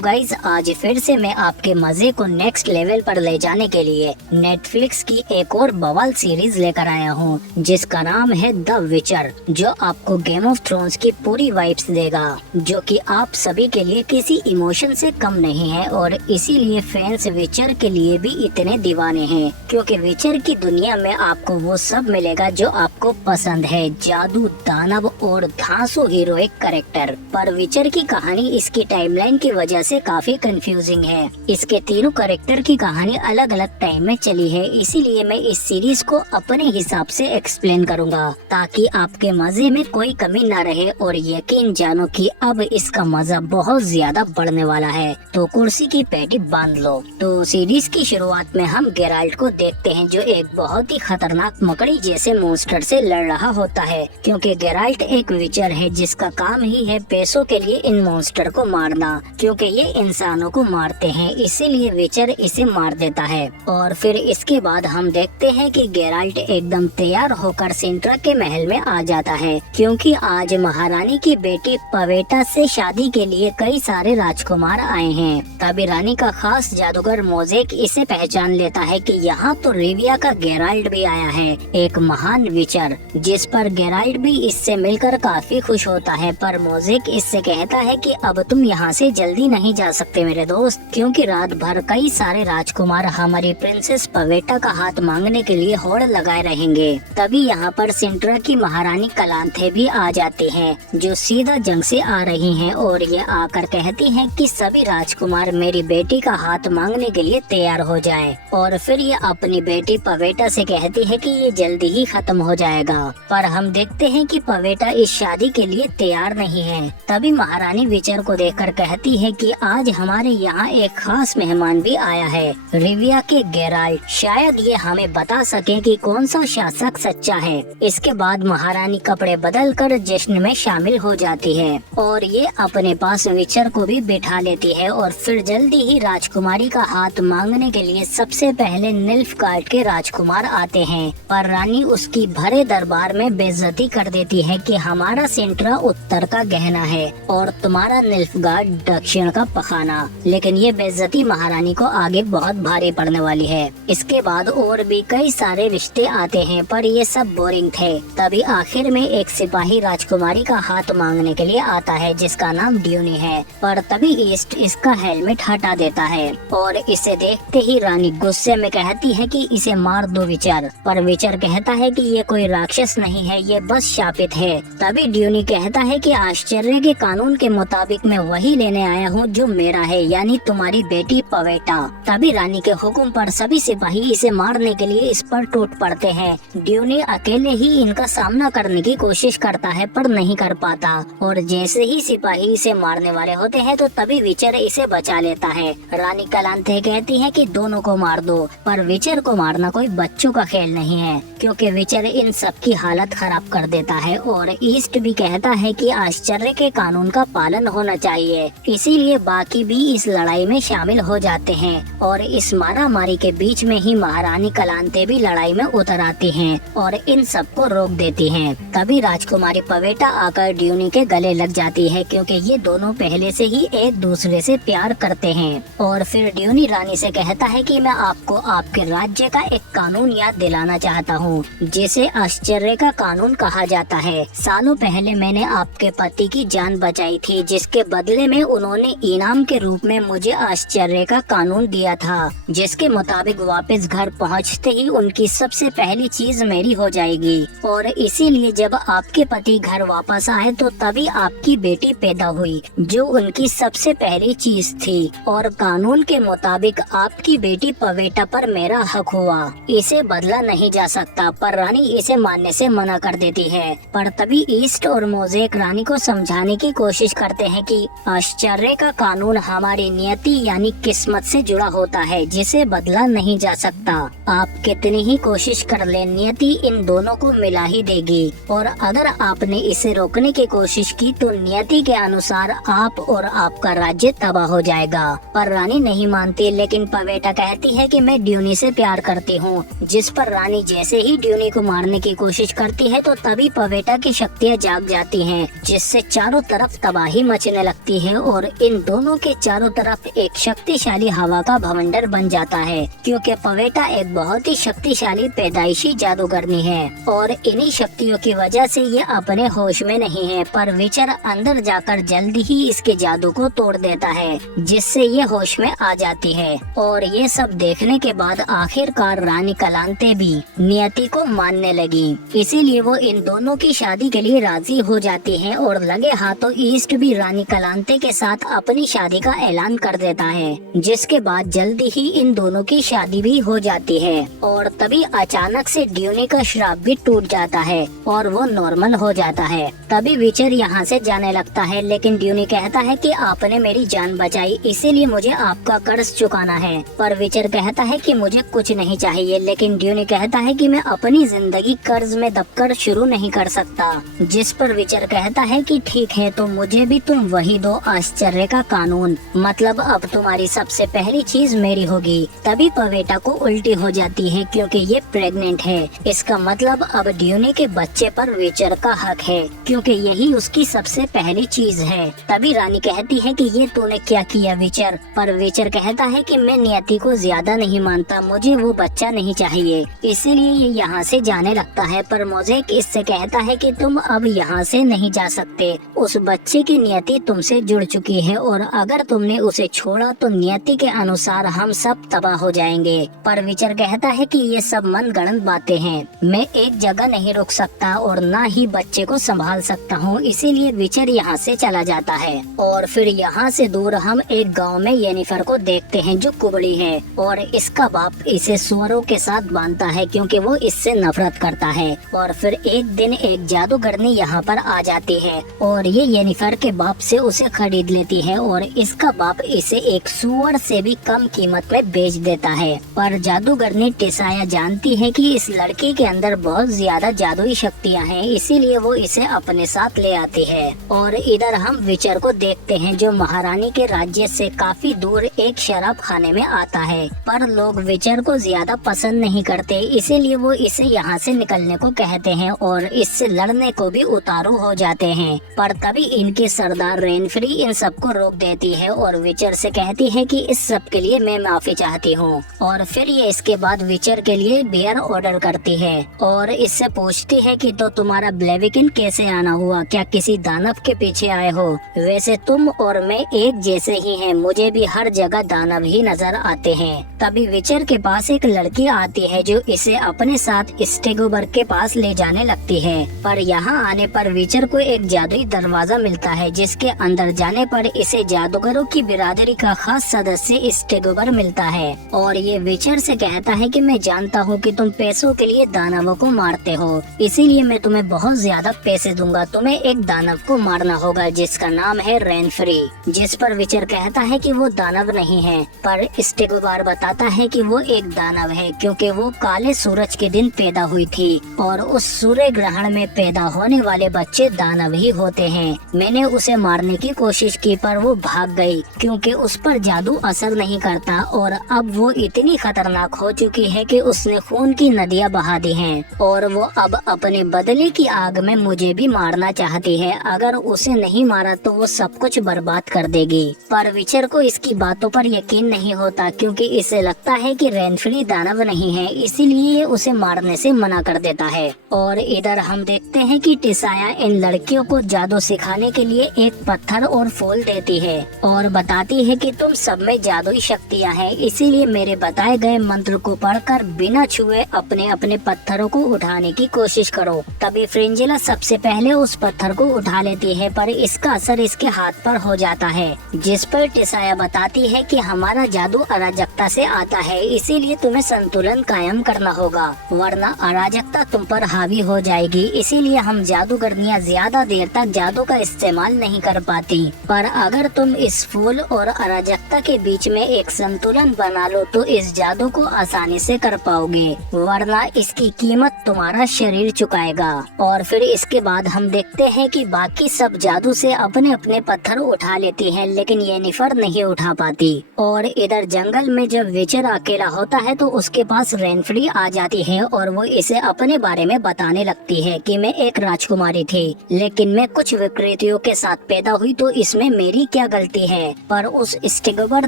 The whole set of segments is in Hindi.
हेलो गाइस, आज फिर से मैं आपके मजे को नेक्स्ट लेवल पर ले जाने के लिए नेटफ्लिक्स की एक और बवाल सीरीज लेकर आया हूँ जिसका नाम है द विचर, जो आपको गेम ऑफ थ्रोन्स की पूरी वाइब्स देगा, जो कि आप सभी के लिए किसी इमोशन से कम नहीं है और इसीलिए फैंस विचर के लिए भी इतने दीवाने हैं, क्योंकि विचर की दुनिया में आपको वो सब मिलेगा जो आपको पसंद है, जादू, दानव और धांसू हीरोइक कैरेक्टर। पर विचर की कहानी इसकी टाइमलाइन की वजह से काफी कंफ्यूजिंग है। इसके तीनों कैरेक्टर की कहानी अलग अलग टाइम में चली है, इसीलिए मैं इस सीरीज को अपने हिसाब से एक्सप्लेन करूंगा ताकि आपके मजे में कोई कमी न रहे और यकीन जानो कि अब इसका मजा बहुत ज्यादा बढ़ने वाला है। तो कुर्सी की पेटी बांध लो। तो सीरीज की शुरुआत में हम गेराल्ट को देखते हैं, जो एक बहुत ही खतरनाक मकड़ी जैसे मॉन्स्टर से लड़ रहा होता है, क्योंकि गेराल्ट एक विचर है जिसका काम ही है पैसों के लिए इन मॉन्स्टर को मारना, क्योंकि ये इंसानों को मारते हैं, इसीलिए विचर इसे मार देता है। और फिर इसके बाद हम देखते हैं कि गेराल्ट एकदम तैयार होकर सिंट्रा के महल में आ जाता है, क्योंकि आज महारानी की बेटी पवेटा से शादी के लिए कई सारे राजकुमार आए हैं। तभी रानी का खास जादूगर मोज़ेक इसे पहचान लेता है कि यहाँ तो रिविया का गेराल्ट भी आया है, एक महान विचर, जिस पर गेराल्ट भी इससे मिलकर काफी खुश होता है। पर मोज़ेक इससे कहता है कि अब तुम यहाँ से जल्दी नहीं जा सकते मेरे दोस्त, क्योंकि रात भर कई सारे राजकुमार हमारी प्रिंसेस पवेटा का हाथ मांगने के लिए होड़ लगाए रहेंगे। तभी यहाँ पर सिंट्रा की महारानी कलांथे भी आ जाती हैं, जो सीधा जंग से आ रही हैं और ये आकर कहती हैं कि सभी राजकुमार मेरी बेटी का हाथ मांगने के लिए तैयार हो जाएं। और फिर ये अपनी बेटी पवेटा से कहती है कि ये जल्दी ही खत्म हो जाएगा। पर हम देखते हैं कि पवेटा इस शादी के लिए तैयार नहीं है। तभी महारानी विचर को देखकर कहती है कि आज हमारे यहाँ एक खास मेहमान भी आया है, रिविया के गेराल्ट। शायद ये हमें बता सके कि कौन सा शासक सच्चा है। इसके बाद महारानी कपड़े बदलकर जश्न में शामिल हो जाती है और ये अपने पास विचर को भी बिठा लेती है। और फिर जल्दी ही राजकुमारी का हाथ मांगने के लिए सबसे पहले निल्फगार्ड के राजकुमार आते हैं, पर रानी उसकी भरे दरबार में बेइज्जती कर देती है कि हमारा सिंट्रा उत्तर का गहना है और तुम्हारा निल्फगार्ड दक्षिण का पखाना। लेकिन ये बेइज्जती महारानी को आगे बहुत भारी पड़ने वाली है। इसके बाद और भी कई सारे रिश्ते आते हैं, पर ये सब बोरिंग थे। तभी आखिर में एक सिपाही राजकुमारी का हाथ मांगने के लिए आता है, जिसका नाम ड्यूनी है। पर तभी ईस्ट इसका हेलमेट हटा देता है और इसे देखते ही रानी गुस्से में कहती है कि इसे मार दो विचर। पर विचर कहता है कि ये कोई राक्षस नहीं है, ये बस शापित है। तभी ड्यूनी कहता है कि आश्चर्य के कानून के मुताबिक मैं वही लेने आया हूँ जो मेरा है, यानी तुम्हारी बेटी पवेटा। तभी रानी के हुक्म पर सभी सिपाही इसे मारने के लिए इस पर टूट पड़ते हैं। ड्यूनी अकेले ही इनका सामना करने की कोशिश करता है, पर नहीं कर पाता। और जैसे ही सिपाही इसे मारने वाले होते हैं तो तभी विचर इसे बचा लेता है। रानी कलांथे कहती है कि दोनों को मार दो, पर विचर को मारना कोई बच्चों का खेल नहीं है, क्योंकि विचर इन सब की हालत खराब कर देता है। और ईस्ट भी कहता है कि आश्चर्य के कानून का पालन होना चाहिए, इसीलिए बाकी भी इस लड़ाई में शामिल हो जाते हैं। और इस मारामारी के बीच में ही महारानी कलांथे भी लड़ाई में उतर आती हैं और इन सबको रोक देती हैं। तभी राजकुमारी पवेटा आकर ड्यूनी के गले लग जाती है, क्योंकि ये दोनों पहले से ही एक दूसरे से प्यार करते हैं। और फिर ड्यूनी रानी से कहता है कि मैं आपको आपके राज्य का एक कानून याद दिलाना चाहता हूँ, जिसे आश्चर्य का कानून कहा जाता है। सालों पहले मैंने आपके पति की जान बचाई थी, जिसके बदले में उन्होंने इनाम के रूप में मुझे आश्चर्य का कानून दिया था, जिसके मुताबिक वापस घर पहुंचते ही उनकी सबसे पहली चीज मेरी हो जाएगी। और इसीलिए जब आपके पति घर वापस आए तो तभी आपकी बेटी पैदा हुई, जो उनकी सबसे पहली चीज थी। और कानून के मुताबिक आपकी बेटी पवेटा पर मेरा हक हुआ, इसे बदला नहीं जा सकता। पर रानी इसे मानने से मना कर देती है। पर तभी ईस्ट और मोज़ेक रानी को समझाने की कोशिश करते हैं कि आश्चर्य का कानून हमारी नियति यानी किस्मत से जुड़ा होता है, जिसे बदला नहीं जा सकता। आप कितनी ही कोशिश कर ले, नियति इन दोनों को मिला ही देगी। और अगर आपने इसे रोकने की कोशिश की तो नियति के अनुसार आप और आपका राज्य तबाह हो जाएगा। पर रानी नहीं मानती, लेकिन पवेटा कहती है कि मैं ड्यूनी से प्यार करती हूँ, जिस पर रानी जैसे ही ड्यूनी को मारने की कोशिश करती है तो तभी पवेटा की शक्तियाँ जाग जाती हैं, जिससे चारों तरफ तबाही मचने लगती है और इन दोनों के चारों तरफ एक शक्तिशाली हवा का भवंडर बन जाता है, क्योंकि पवेटा एक बहुत ही शक्तिशाली पैदाइशी जादूगरनी है और इन्हीं शक्तियों की वजह से ये अपने होश में नहीं है। पर विचर अंदर जाकर जल्दी ही इसके जादू को तोड़ देता है, जिससे ये होश में आ जाती है। और ये सब देखने के बाद आखिरकार रानी कलांते भी नियति को मानने लगी, इसीलिए वो इन दोनों की शादी के लिए राजी हो जाती है और लगे हाथों ईस्ट भी रानी कलांते के साथ अपनी शादी का ऐलान कर देता है, जिसके बाद जल्दी ही इन दोनों की शादी भी हो जाती है। और तभी अचानक से ड्यूनी का श्राप भी टूट जाता है और वो नॉर्मल हो जाता है। तभी विचर यहाँ से जाने लगता है, लेकिन ड्यूनी कहता है कि आपने मेरी जान बचाई, इसीलिए मुझे आपका कर्ज चुकाना है। पर विचर कहता है कि मुझे कुछ नहीं चाहिए, लेकिन ड्यूनी कहता है कि मैं अपनी जिंदगी कर्ज में दबकर शुरू नहीं कर सकता। जिस पर विचर कहता है कि ठीक है, तो मुझे भी तुम वही दो आश्चर्य का कानून, मतलब अब तुम्हारी सबसे पहली चीज मेरी होगी। तभी पवेटा को उल्टी हो जाती है, क्योंकि ये प्रेग्नेंट है। इसका मतलब अब ड्यूनी के बच्चे पर विचर का हक है, क्योंकि यही उसकी सबसे पहली चीज है। तभी रानी कहती है कि ये तूने क्या किया विचर? पर विचर कहता है कि मैं नियति को ज्यादा नहीं मानता, मुझे वो बच्चा नहीं चाहिए, इसीलिए ये यहाँ से जाने लगता है। पर मोज़ेक इससे कहता है कि तुम अब यहाँ से नहीं जा सकते, उस बच्चे की नियति तुमसे जुड़ चुकी है और अगर तुमने उसे छोड़ा तो नियति के अनुसार हम सब तबाह हो जाएंगे। पर विचर कहता है कि ये सब मनगढ़ंत बातें हैं, मैं एक जगह नहीं रुक सकता और न ही बच्चे को संभाल सकता हूँ, इसीलिए विचर यहाँ से चला जाता है। और फिर यहाँ से दूर हम एक गाँव में येनिफर को देखते हैं जो कुबड़ी है और इसका बाप इसे सुअरों के साथ बांधता है, क्योंकि वो इससे नफरत करता है। और फिर एक दिन एक जादूगरनी यहाँ पर आ जाती है और ये येनिफर के बाप से उसे खरीद लेती है और इसका बाप इसे एक सुअर से भी कम कीमत में बेच देता है। पर जादूगरनी टिसाया जानती है कि इस लड़की के अंदर बहुत ज्यादा जादुई शक्तियाँ हैं, इसीलिए वो इसे अपने साथ ले आती है। और इधर हम विचर को देखते हैं जो महारानी के राज्य से काफी दूर एक शराब खाने में आता है। पर लोग विचर को ज्यादा पसंद नहीं करते, इसीलिए वो इसे यहाँ से निकलने को कहते हैं और इससे लड़ने को भी उतारू हो जाते हैं। पर तभी इनके सरदार रेनफ्री इन सबको रोक देती है और विचर से कहती है कि इस सब के लिए मैं माफी चाहती हूँ। और फिर ये इसके बाद विचर के लिए बियर ऑर्डर करती है और इससे पूछती है कि तो तुम्हारा ब्लेविकिन कैसे आना हुआ, क्या किसी दानव के पीछे आए हो? वैसे तुम और मैं एक जैसे ही हैं, मुझे भी हर जगह दानव ही नजर आते हैं। तभी विचर के पास एक लड़की आती है जो इसे अपने साथ स्टेगोबर के पास ले जाने लगती है। पर यहाँ आने पर विचर को एक जादुई दरवाजा मिलता है, जिसके अंदर जाने पर इसे जादूगरों की बिरादरी का खास सदस्य स्टेगोबर मिलता है। और ये विचर से कहता है कि मैं जानता हूँ कि तुम पैसों के लिए दानवों को मारते हो, इसीलिए मैं तुम्हें बहुत ज्यादा पैसे दूंगा, तुम्हें एक दानव को मारना होगा जिसका नाम है रेनफ्री। जिस पर विचर कहता है कि वो दानव नहीं है, पर स्टेगोबर बताता है कि वो एक दानव है, क्योंकि वो काले सूरज के दिन पैदा हुई थी और उस सूर्य ग्रहण में पैदा होने वाले बच्चे दानव ही होते हैं। मैंने उसे मारने की कोशिश की पर वो भाग गई, क्योंकि उस पर जादू असर नहीं करता और अब वो इतनी खतरनाक हो चुकी है कि उसने खून की नदियां बहा दी हैं और वो अब अपने बदले की आग में मुझे भी मारना चाहती है। अगर उसे नहीं मारा तो वो सब कुछ बर्बाद कर देगी। पर विचर को इसकी बातों पर यकीन नहीं होता, क्योंकि इसे लगता है कि रेनफ्री दानव नहीं है, इसीलिए उसे मारने से मना कर देता है। और इधर हम देखते हैं कि टिसाया इन लड़कियों को जादू सिखाने के लिए एक पत्थर और फूल देती है और बताती है कि तुम सब में जादुई शक्तियाँ हैं, इसीलिए मेरे बताए गए मंत्र को पढ़कर बिना छुए अपने अपने पत्थरों को उठाने की कोशिश करो। तभी फ्रिंजिला सबसे पहले उस पत्थर को उठा लेती है, पर इसका असर इसके हाथ पर हो जाता है। जिस पर टिसाया बताती है कि हमारा जादू अराजकता से आता है, इसीलिए तुम्हें संतुलन कायम करना होगा, वरना अराजकता तुम पर हावी हो जाएगी। इसीलिए हम जादूगरनियां ज्यादा देर तक जादू का इस्तेमाल नहीं कर पाती। पर अगर तुम इस फूल और अराजकता के बीच में एक संतुलन बना लो तो इस जादू को आसानी से कर पाओगे, वरना इसकी कीमत तुम्हारा शरीर चुकाएगा। और फिर इसके बाद हम देखते हैं कि बाकी सब जादू से अपने अपने पत्थर उठा लेती हैं, लेकिन येनिफर नहीं उठा पाती। और इधर जंगल में जब विचर अकेला होता है तो उसके पास रेनफ्री आ जाती है और वो इसे अपने बारे में बताने लगती है कि मैं एक राजकुमारी थी, लेकिन मैं कुछ विकृतियों के साथ पैदा हुई, तो इसमें मेरी क्या क्या गलती है, पर उस स्टिगोवर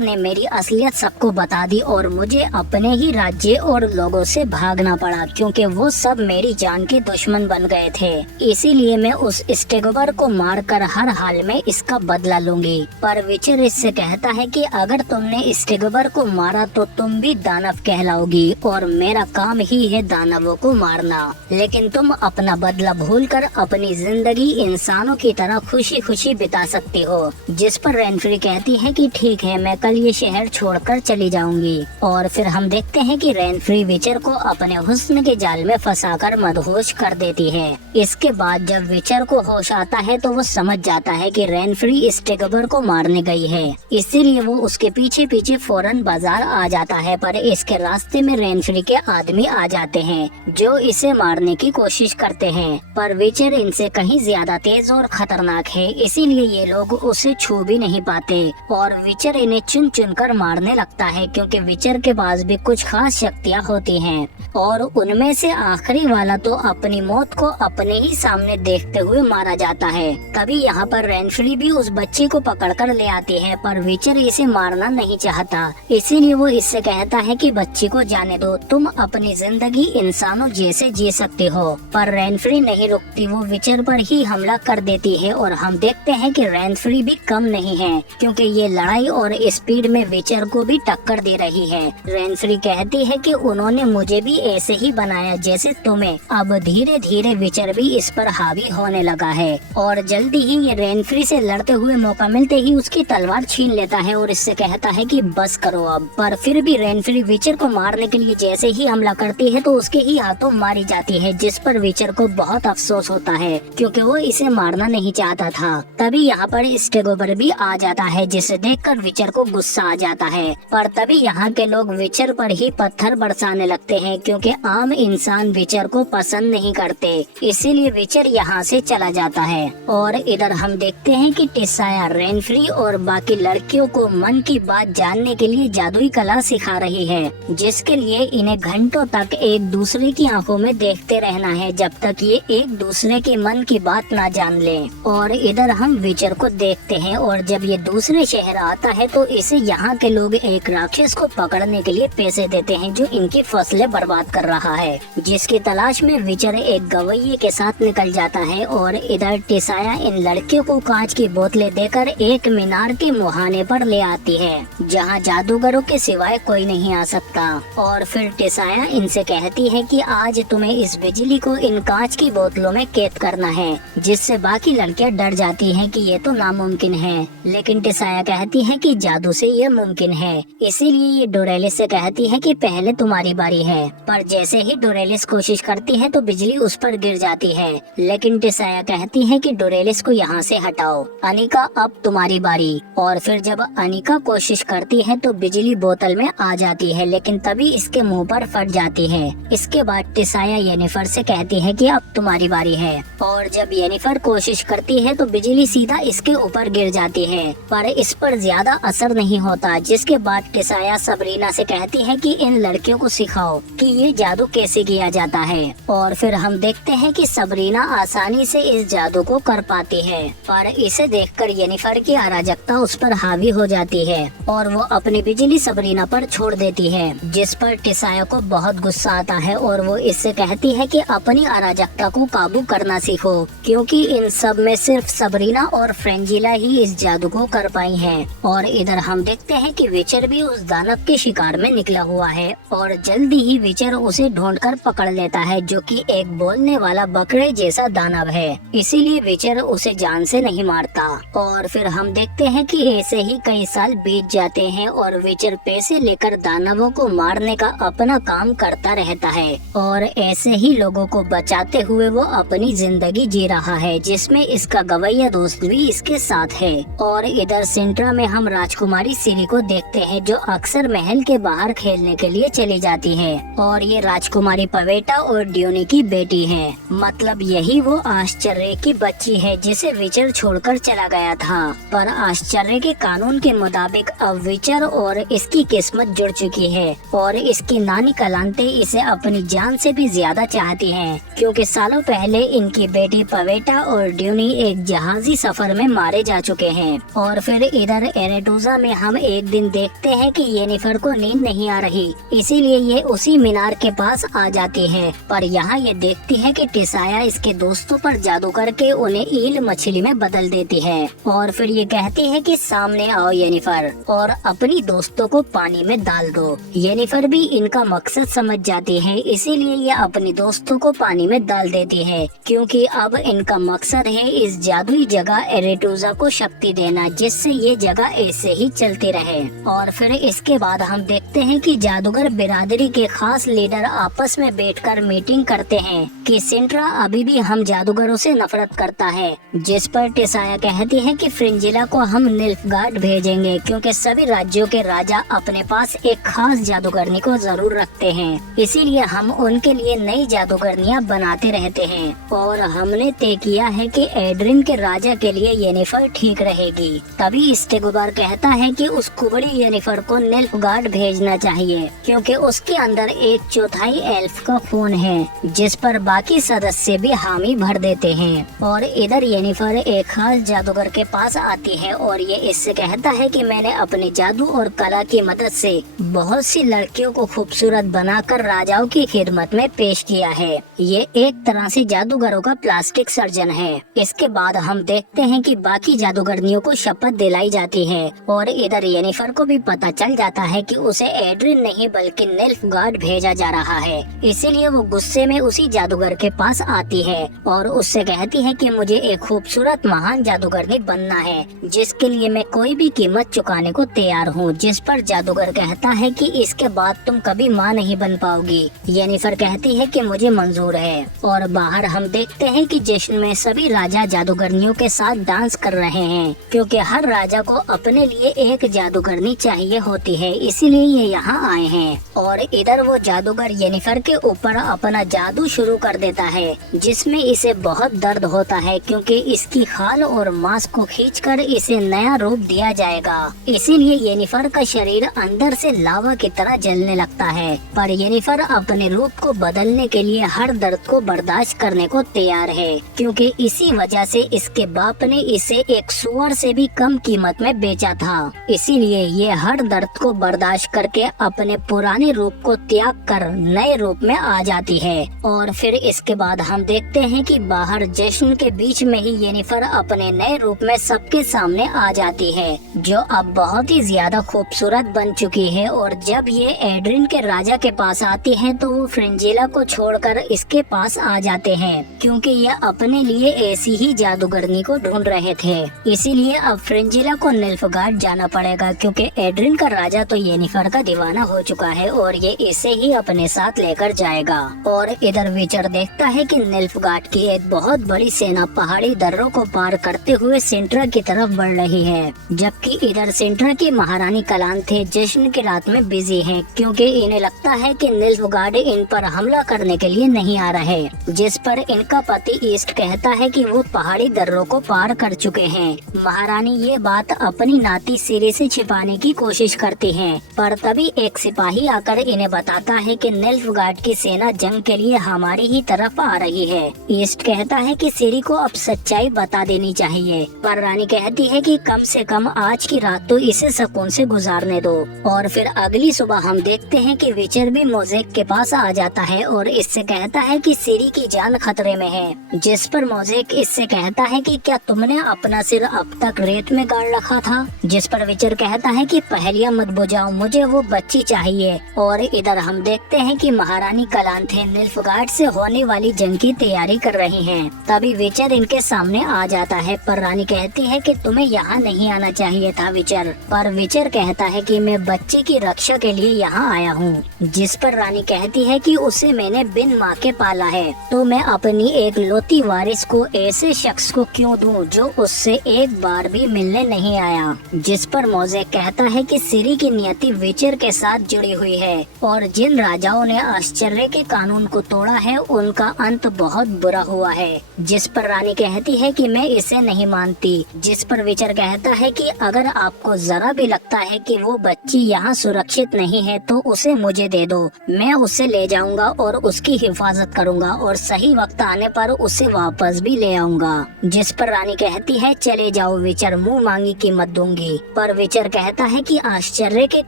ने मेरी असलियत सबको बता दी और मुझे अपने ही राज्य और लोगों से भागना पड़ा क्योंकि वो सब मेरी जान के दुश्मन बन गए थे। इसीलिए मैं उस स्टिगोवर को मारकर हर हाल में इसका बदला लूंगी। पर विचर इससे कहता है कि अगर तुमने स्टिगोवर को मारा तो तुम भी दानव कहलाओगी और मेरा काम ही है दानवों को मारना। लेकिन तुम अपना बदला भूलकर अपनी जिंदगी इंसानों की तरह खुशी खुशी बिता सकती हो। जिस पर रेनफ्री कहती है कि ठीक है, मैं कल ये शहर छोड़कर चली जाऊंगी। और फिर हम देखते हैं कि रेनफ्री विचर को अपने हुस्न के जाल में फंसाकर मदहोश कर देती है। इसके बाद जब विचर को होश आता है तो वो समझ जाता है कि रेनफ्री स्टिगोवर को मारने गई है, इसीलिए वो उसके पीछे पीछे फौरन बाजार आ जाता है। पर इसके रास्ते में रेनफ्री के आदमी आ जाते हैं जो इसे मारने की कोशिश करते हैं, पर विचर इनसे कहीं ज्यादा तेज और खतरनाक है, इसीलिए ये लोग उसे छू भी नहीं पाते और विचर इन्हें चुन चुन कर मारने लगता है क्योंकि विचर के पास भी कुछ खास शक्तियाँ होती हैं और उनमें से आखिरी वाला तो अपनी मौत को अपने ही सामने देखते हुए मारा जाता है। तभी यहाँ पर रेनफ्री भी उस बच्चे को पकड़कर ले आती है, पर विचर इसे मारना नहीं चाहता, इसीलिए वो इससे कहता है कि बच्ची को जाने दो, तुम अपनी जिंदगी इंसानों जैसे जी सकते हो। पर रेनफ्री नहीं रुकती, वो विचर पर ही हमला कर देती है और हम देखते हैं कि रेनफ्री भी कम नहीं है क्योंकि ये लड़ाई और स्पीड में विचर को भी टक्कर दे रही है। रेनफ्री कहती है कि उन्होंने मुझे भी ऐसे ही बनाया जैसे तुम्हें। अब धीरे धीरे विचर भी इस पर हावी होने लगा है और जल्दी ही ये रेनफ्री से लड़ते हुए मौका मिलते ही उसकी तलवार छीन लेता है और इससे कहता है कि बस करो अब। पर फिर भी रेनफ्री विचर को मारने के लिए जैसे ही हमला करती है तो उसके ही हाथों मारी जाती है, जिस पर विचर को बहुत अफसोस होता है क्योंकि वो इसे मारना नहीं चाहता था। तभी यहाँ पर स्टिगोवर भी आ जाता है जिसे देखकर विचर को गुस्सा आ जाता है, पर तभी यहाँ के लोग विचर पर ही पत्थर बरसाने लगते हैं क्योंकि आम इंसान विचर को पसंद नहीं करते, इसीलिए विचर यहाँ से चला जाता है। और इधर हम देखते हैं कि टिसाया रेनफ्री और बाकी लड़कियों को मन की बात जानने के लिए जादुई कला सिखा रही है, जिसके लिए इन्हें घंटों तक एक दूसरे की आंखों में देखते रहना है जब तक ये एक दूसरे के मन की बात ना जान ले। और इधर हम विचर को देखते हैं और जब ये दूसरे शहर आता है तो इसे यहाँ के लोग एक राक्षस को पकड़ने के लिए पैसे देते हैं जो इनकी फसलें बर्बाद कर रहा है, जिसकी तलाश में विचर एक गवैये के साथ निकल जाता है। और इधर टिसाया इन लड़कियों को कांच की बोतलें देकर एक मीनार के मुहाने पर ले आती है जहाँ जादूगरों के सिवाय कोई नहीं आ सकता। और फिर टिसाया इनसे कहती है कि आज तुम्हें इस बिजली को इन कांच की बोतलों में कैद करना है, जिससे बाकी लड़कियां डर जाती हैं कि ये तो नामुमकिन है। लेकिन टिसाया कहती है कि जादू से ये मुमकिन है, इसीलिए ये डोरेलिस से कहती है कि पहले तुम्हारी बारी है। पर जैसे ही डोरेलिस कोशिश करती है तो बिजली उस पर गिर जाती है, लेकिन टिसाया कहती है कि डोरेलिस को यहाँ से हटाओ, अनिका अब तुम्हारी बारी। और फिर जब अनिका कोशिश करती है तो बिजली बोतल में आ जाती है, लेकिन तभी इसके मुंह पर फट जाती है। इसके बाद टिसाया येनिफर से कहती है कि अब तुम्हारी बारी है। और जब येनिफर कोशिश करती है तो बिजली सीधा इसके ऊपर गिर जाती है, पर इस पर ज्यादा असर नहीं होता। जिसके बाद टिसाया सबरीना से कहती है कि इन लड़कियों को सिखाओ कि ये जादू कैसे किया जाता है। और फिर हम देखते हैं कि सबरीना आसानी से इस जादू को कर पाती है, पर इसे देखकर येनिफर की अराजकता उस पर हावी हो जाती है और वो अपनी बिजली सबरीना पर छोड़ देती है, जिस पर टिसाया को बहुत गुस्सा आता है और वो इससे कहती है कि अपनी अराजकता को काबू करना सीखो, क्योंकि इन सब में सिर्फ सबरीना और फ्रेंजिला ही इस जादू को कर पाई हैं। और इधर हम देखते हैं कि विचर भी उस दानव के शिकार में निकला हुआ है और जल्दी ही विचर उसे ढूंढकर पकड़ लेता है, जो कि एक बोलने वाला बकरे जैसा दानव है, इसीलिए विचर उसे जान से नहीं मारता। और फिर हम देखते हैं कि ऐसे ही कई साल बीत जाते हैं और विचर पैसे लेकर दानवों को मारने का अपना काम करता रहता है और ऐसे ही लोगों को बचाते हुए वो अपनी जिंदगी जी रहा है, जिसमें इसका गवैया दोस्त भी इसके साथ है। और इधर सिंट्रा में हम राजकुमारी सिरी को देखते हैं जो अक्सर महल के बाहर खेलने के लिए चली जाती है और और ये राजकुमारी पवेटा और ड्यूनी की बेटी है। मतलब यही वो आश्चर्य की बच्ची है जिसे विचर छोड़कर चला गया था। पर आश्चर्य के कानून के मुताबिक अब विचर और इसकी किस्मत जुड़ चुकी है और इसकी नानी कलांते इसे अपनी जान से भी ज्यादा चाहती हैं, क्योंकि सालों पहले इनकी बेटी पवेटा और ड्यूनी एक जहाजी सफर में मारे जा चुके हैं। और फिर इधर एरेटूजा में हम एक दिन देखते हैं कि येनिफर को नींद नहीं आ रही, इसीलिए ये उसी मीनार के पास आ जाती है। पर यहाँ ये देखती है कि टिसाया इसके दोस्तों पर जादू करके उन्हें ईल मछली में बदल देती है और फिर ये कहती है कि सामने आओ येनिफर और अपनी दोस्तों को पानी में डाल दो। येनिफर भी इनका मकसद समझ जाती है, इसीलिए ये अपनी दोस्तों को पानी में डाल देती है, क्योंकि अब इनका मकसद है इस जादुई जगह एरेटूजा को शक्ति देना, जिससे ये जगह ऐसे ही चलती रहे। और फिर इसके बाद हम देखते हैं कि जादूगर बिरादरी के खास लीडर आपस में बैठकर मीटिंग करते हैं कि सिंट्रा अभी भी हम जादूगरों से नफरत करता है, जिस पर टिसाया कहती है कि फ्रिंजिला को हम निल्फगार्ड भेजेंगे, क्योंकि सभी राज्यों के राजा अपने पास एक खास जादूगरनी को जरूर रखते हैं, इसीलिए हम उनके लिए नई जादूगरनियां बनाते रहते हैं। और हमने तय किया है कि एड्रिन के राजा के लिए येनिफर ठीक रहेगी। तभी स्टेगोबार कहता है कि उस कुबड़ी येनिफर को निल्फगार्ड भेजना चाहिए, क्योंकि उसके अंदर 1/4 एल्फ का खून है, जिस पर बाकी सदस्य भी हामी भर देते हैं। और इधर येनिफर एक खास जादूगर के पास आती है और ये इससे कहता है कि मैंने अपने जादू और कला की मदद से बहुत सी लड़कियों को खूबसूरत बनाकर राजाओं की खिदमत में पेश किया है। ये एक तरह से जादूगरों का प्लास्टिक सर्जन है। इसके बाद हम देखते हैं कि बाकी जादूगरनियों को शपथ दिलाई जाती है और इधर येनिफर को भी पता चल जाता है कि उसे एड्रिन नहीं बल्कि निल्फगार्ड भेजा जा रहा है। इसीलिए वो गुस्से में उसी जादूगर के पास आती है और उससे कहती है कि मुझे एक खूबसूरत महान जादूगरनी बनना है, जिसके लिए मैं कोई भी कीमत चुकाने को तैयार हूँ। जिस पर जादूगर कहता है कि इसके बाद तुम कभी माँ नहीं बन पाओगी। येनिफर कहती है कि मुझे मंजूर है। और बाहर हम देखते हैं कि जश्न में सभी राजा जादूगरनियों के साथ डांस कर रहे हैं, क्योंकि हर राजा को अपने लिए एक जादूगरनी चाहिए होती है, इसीलिए ये यहाँ आए हैं। और इधर वो जादूगर येनिफर के ऊपर अपना जादू शुरू कर देता है, जिसमें इसे बहुत दर्द होता है, क्योंकि इसकी खाल और मांस को खींचकर इसे नया रूप दिया जाएगा। इसीलिए येनिफर का शरीर अंदर से लावा की तरह जलने लगता है। पर येनिफर अपने रूप को बदलने के लिए हर दर्द को बर्दाश्त करने को तैयार है, क्योंकि इसी वजह से इसके बाप ने इसे एक सुअर से भी कम कीमत में बेचा था। इसीलिए ये हर दर्द को बर्दाश्त करके अपने पुराने रूप को त्याग कर नए रूप में आ जाती है। और फिर इसके बाद हम देखते हैं कि बाहर जश्न के बीच में ही येनिफर अपने नए रूप में सबके सामने आ जाती है, जो अब बहुत ही ज्यादा खूबसूरत बन चुकी है। और जब ये एड्रिन के राजा के पास आती है तो वो फ्रिंजिला को छोड़कर इसके पास आ जाते हैं, क्योंकि ये अपने लिए ऐसी ही जादूगरनी को ढूंढ रहे थे। इसीलिए अब फ्रिंजिला को निल्फगार्ड जाना पड़ेगा, क्योंकि एड्रिन का राजा तो येनिफर का दीवाना हो चुका है और ये इसे ही अपने साथ लेकर जाएगा। और इधर विचर देखता है कि निल्फगार्ड की एक बहुत बड़ी सेना पहाड़ी दर्रों को पार करते हुए सिंट्रा की तरफ बढ़ रही है, जबकि इधर सिंट्रा की महारानी कलांथे जश्न की रात में बिजी हैं, क्योंकि इन्हें लगता है कि निल्फगार्ड इन पर हमला करने के लिए नहीं आ रहे। जिस पर इनका पति ईस्ट कहता है कि वो पहाड़ी दर्रों को पार कर चुके हैं। महारानी ये बात अपनी नाती सिरी से छिपाने की कोशिश करती है, पर तभी एक सिपाही आकर इन्हें बताता है कि निल्फगार्ड की सेना जंग के लिए हमारी ही तरफ आ रही है। ईस्ट कहता है कि सिरी को अब सच्चाई बता देनी चाहिए, पर रानी कहती है कि कम से कम आज की रात तो इसे सुकून से गुजारने दो। और फिर अगली सुबह हम देखते हैं कि विचर भी मोज़ेक के पास आ जाता है और इससे कहता है कि सिरी की जान खतरे में है। जिस पर मोज़ेक इससे कहता है कि क्या तुमने अपना सिर अब तक रेत में गाड़ रखा था। जिस पर विचर कहता है कि पहेलियां मत बुझाओ, मुझे वो बच्ची चाहिए। और इधर हम देखते हैं कि महारानी कलांथे निल्फगार्ड से होने वाली जंग की तैयारी कर रही हैं। तभी विचर इनके सामने आ जाता है, पर रानी कहती है कि तुम्हें यहाँ नहीं आना चाहिए था विचर। पर विचर कहता है कि मैं बच्ची की रक्षा के लिए यहाँ आया हूँ। जिस पर रानी कहती है कि उसे मैंने बिन माँ के पाला है, तो मैं अपनी एक लौती वारिस को ऐसे शख्स को क्यों दूं जो उससे एक बार भी मिलने नहीं आया। जिस पर मोज़ेक कहता है कि सिरी की नियति विचर के साथ जुड़ी हुई है और जिन राजाओं ने आश्चर्य के कानून को तोड़ा है उनका अंत बहुत बुरा हुआ है। जिस पर रानी कहती है कि मैं इसे नहीं मानती। जिस पर विचर कहता है कि अगर आपको जरा भी लगता है कि वो बच्ची यहाँ सुरक्षित नहीं है तो उसे मुझे दे दो, मैं उसे ले जाऊंगा और उसकी हिफाजत करूंगा और सही वक्त आने पर उसे वापस भी ले आऊंगा। जिस पर रानी कहती है चले जाओ विचर, मुँह मांगी कीमत दूंगी। पर विचर कहता है कि आश्चर्य के